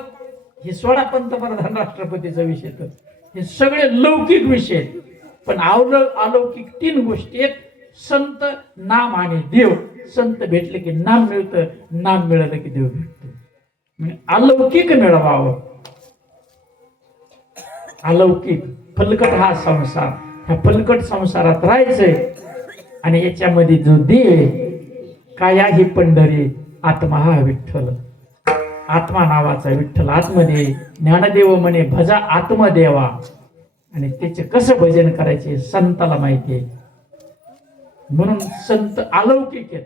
हे सोळा पंतप्रधान राष्ट्रपतीचा विषय, तर हे सगळे लौकिक विषय आहेत. पण अलौकिक तीन गोष्टी आहेत, संत, नाम आणि देव. संत भेटले की नाम मिळतं, नाम मिळालं की देव भेटतो. म्हणजे अलौकिक मिळवावं. अलौकिक फलकट हा संसार, ह्या फलकट संसारात राहायचंय. आणि याच्यामध्ये जो देव, काया ही पंढरी, आत्मा हा विठ्ठल. आत्मा नावाचा विठ्ठल आतमध्ये. ज्ञानदेव म्हणे भजा आत्मदेवा. आणि त्याचे कसं भजन करायचे संताला माहिती आहे. म्हणून संत अलौकिक आहेत.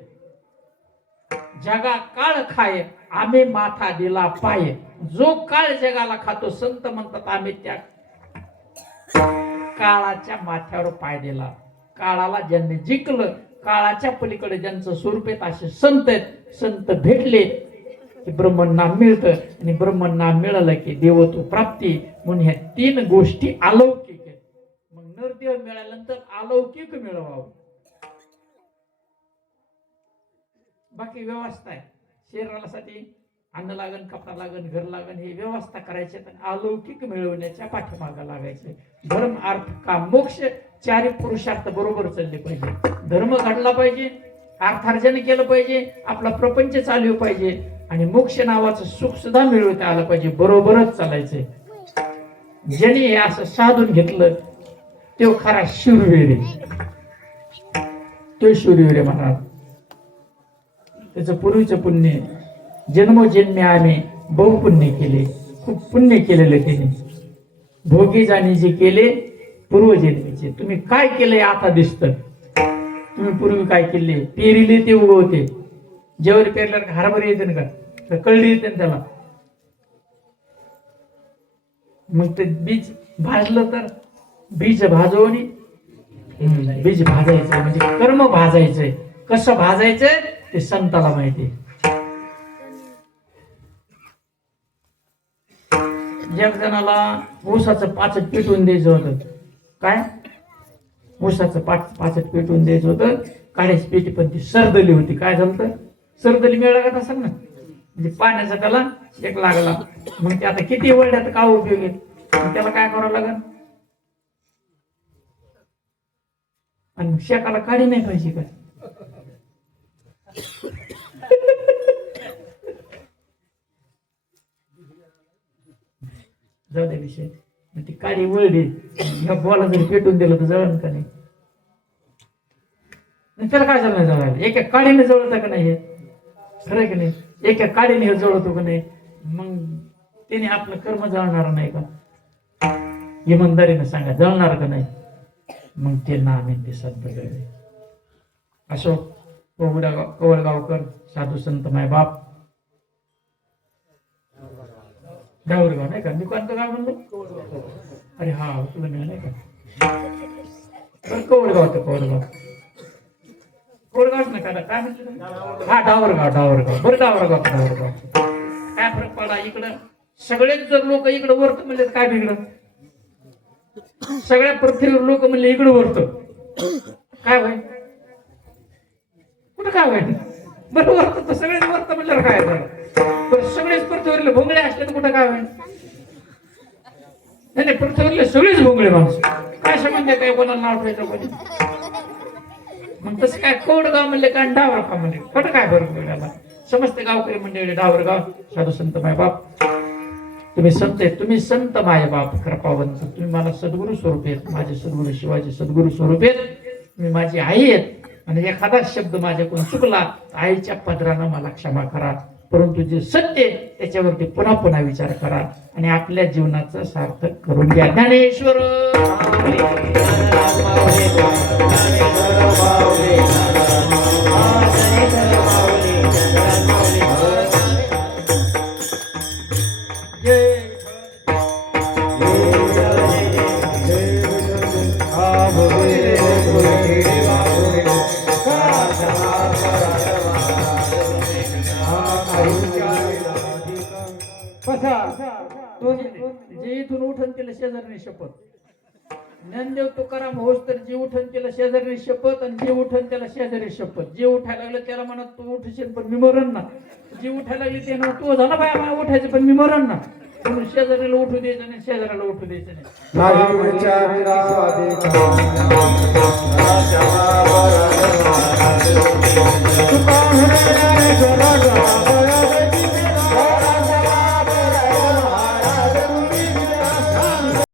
जगा काळ खाय, आम्ही माथा दिला पाय. जो काळ जगाला खातो, संत म्हणतात आम्ही त्या काळाच्या माथ्यावर पाय दिला. काळाला ज्यांनी जिंकलं, काळाच्या पलीकडे ज्यांचं स्वरूप आहेत, असे संत आहेत. संत भेटले की ब्रह्मनाम मिळतं, आणि ब्रह्मनाम मिळालं की देवत्व प्राप्ती. म्हणून ह्या तीन गोष्टी अलौकिक आहेत. मग नरदेव मिळाल्यानंतर अलौकिक मिळवावं. बाकी व्यवस्था आहे. शरीरासाठी अन्न लागन, कपडा लागन, घर लागन, हे व्यवस्था करायचे. अलौकिक मिळवण्याच्या पाठीमागा लागायचे. धर्म, अर्थ, काम, मोक्ष चारी पुरुषार्थ बरोबर चालले पाहिजे. धर्म घडला पाहिजे, अर्थार्जन केलं पाहिजे, आपला प्रपंच चालू पाहिजे, आणि मोक्ष नावाचं सुख सुद्धा मिळवता आलं पाहिजे. बरोबरच चालायचंय. ज्याने हे असं साधून घेतलं तो खरा शूरवीर आहे. तो शूरवीर आहे म्हणा. त्याचं पूर्वीचं पुण्य, जन्मोजन्मी आम्ही बहुपुण्य केले, खूप पुण्य केलेलं त्याने. भोगी जाणी जे केले पूर्वजन्मीचे. तुम्ही काय केलंय आता दिसतं. तुम्ही पूर्वी काय केले, पेरिले ते उगवते. जेवढे पेरल्यावर हरभरे येते ना का, कळली येते ना त्याला. मग ते बीज भाजलं तर बीज भाजवणी, बीज भाजायचं म्हणजे कर्म भाजायचंय. कसं भाजायचंय ते संताला माहिती. एक जणाला ऊसाचं पाचट पेटवून द्यायचं होतं. काय? ऊसाचं पाचट पेटवून द्यायचं होतं. काढ्याची पेटी, पण ती सरदली होती. काय झालं? सरदली मिळाला का तसं ना, म्हणजे पाण्याचा त्याला शेक लागला. मग ते आता किती वळल्यात का उपयोग आहे, मग त्याला काय करावं लागेल, आणि शेकाला काढी नाही पाहिजे काय. जाऊ द्या विषय. मग ती काडी वळली, ह्या बॉला जरी पेटून दिलं तर जळण का नाही. त्याला काय झालं जळायला, एका काडीने जळतं का नाही, हे खरं की नाही, एका काडीने हे जळतो का नाही. मग त्याने आपलं कर्म जळणार नाही का, इमानदारीने सांगा, जळणार का नाही. मग ते नाम आहे ते सद्बगळे. असो कवळगावकर, साधू संत माय बाप, डावरगाव नाही का, मी कोणतं गाव म्हणलो, अरे हा तुला मी नाही का, कवळगाव ते कवळगाव, कवळगावच नाही का, काय म्हणतो, हा डावरगाव बरं, डावरगाव काय फरक पडला. इकडं सगळेच जर लोक इकडं वरत म्हणजे काय बिघडत, सगळ्या पृथ्वीवर लोक म्हणले इकडं वरत काय होईल, कुठं काय होईल, बरं वरत तर सगळेच वरत म्हणल्यावर काय झालं, पण सगळेच पृथ्वीवरले भोंगळे असले तर कुठं काय होईल. नाही पृथ्वीवरले सगळेच भोंगळे माणसं, काय संबंध आहे काय कोणाला नाव ठेवायचं कोणी. मग तसं काय कवडगाव म्हणले काय डावरगाव म्हणले, कुठं काय बरं मिळाला. समस्त गावकरी मंडळी डावरगाव, साधू संत माय बाप, तुम्ही संत आहेत, तुम्ही संत माय बाप कृपावंत, तुम्ही मला सद्गुरू स्वरूप आहेत, माझे सद्गुरू शिवाजी सद्गुरू स्वरूप आहेत, तुम्ही माझी आई आहेत. आणि एखादा शब्द माझ्याकडून चुकला, आईच्या पदरानं मला क्षमा करा, परंतु जे सत्य त्याच्यावरती पुन्हा पुन्हा विचार करा आणि आपल्या जीवनाचं सार्थक करून घ्या. ज्ञानेश्वर जे इथून उठन केलं शेजारीने शपथ, ज्ञानदेव तुकाराम होस तर जे उठन केलं शेजारीने शपथ, आणि जे उठन त्याला शेजारी शपथ. जे उठायला लागलं त्याला म्हणत तू उठशील पण मी मरण ना, जे उठायला लागले ते म्हणत तू झाला बाय मला उठायचं पण मी मरण ना. म्हणून शेजारीला उठू द्यायचं नाही, शेजाऱ्याला उठू द्यायचं नाही.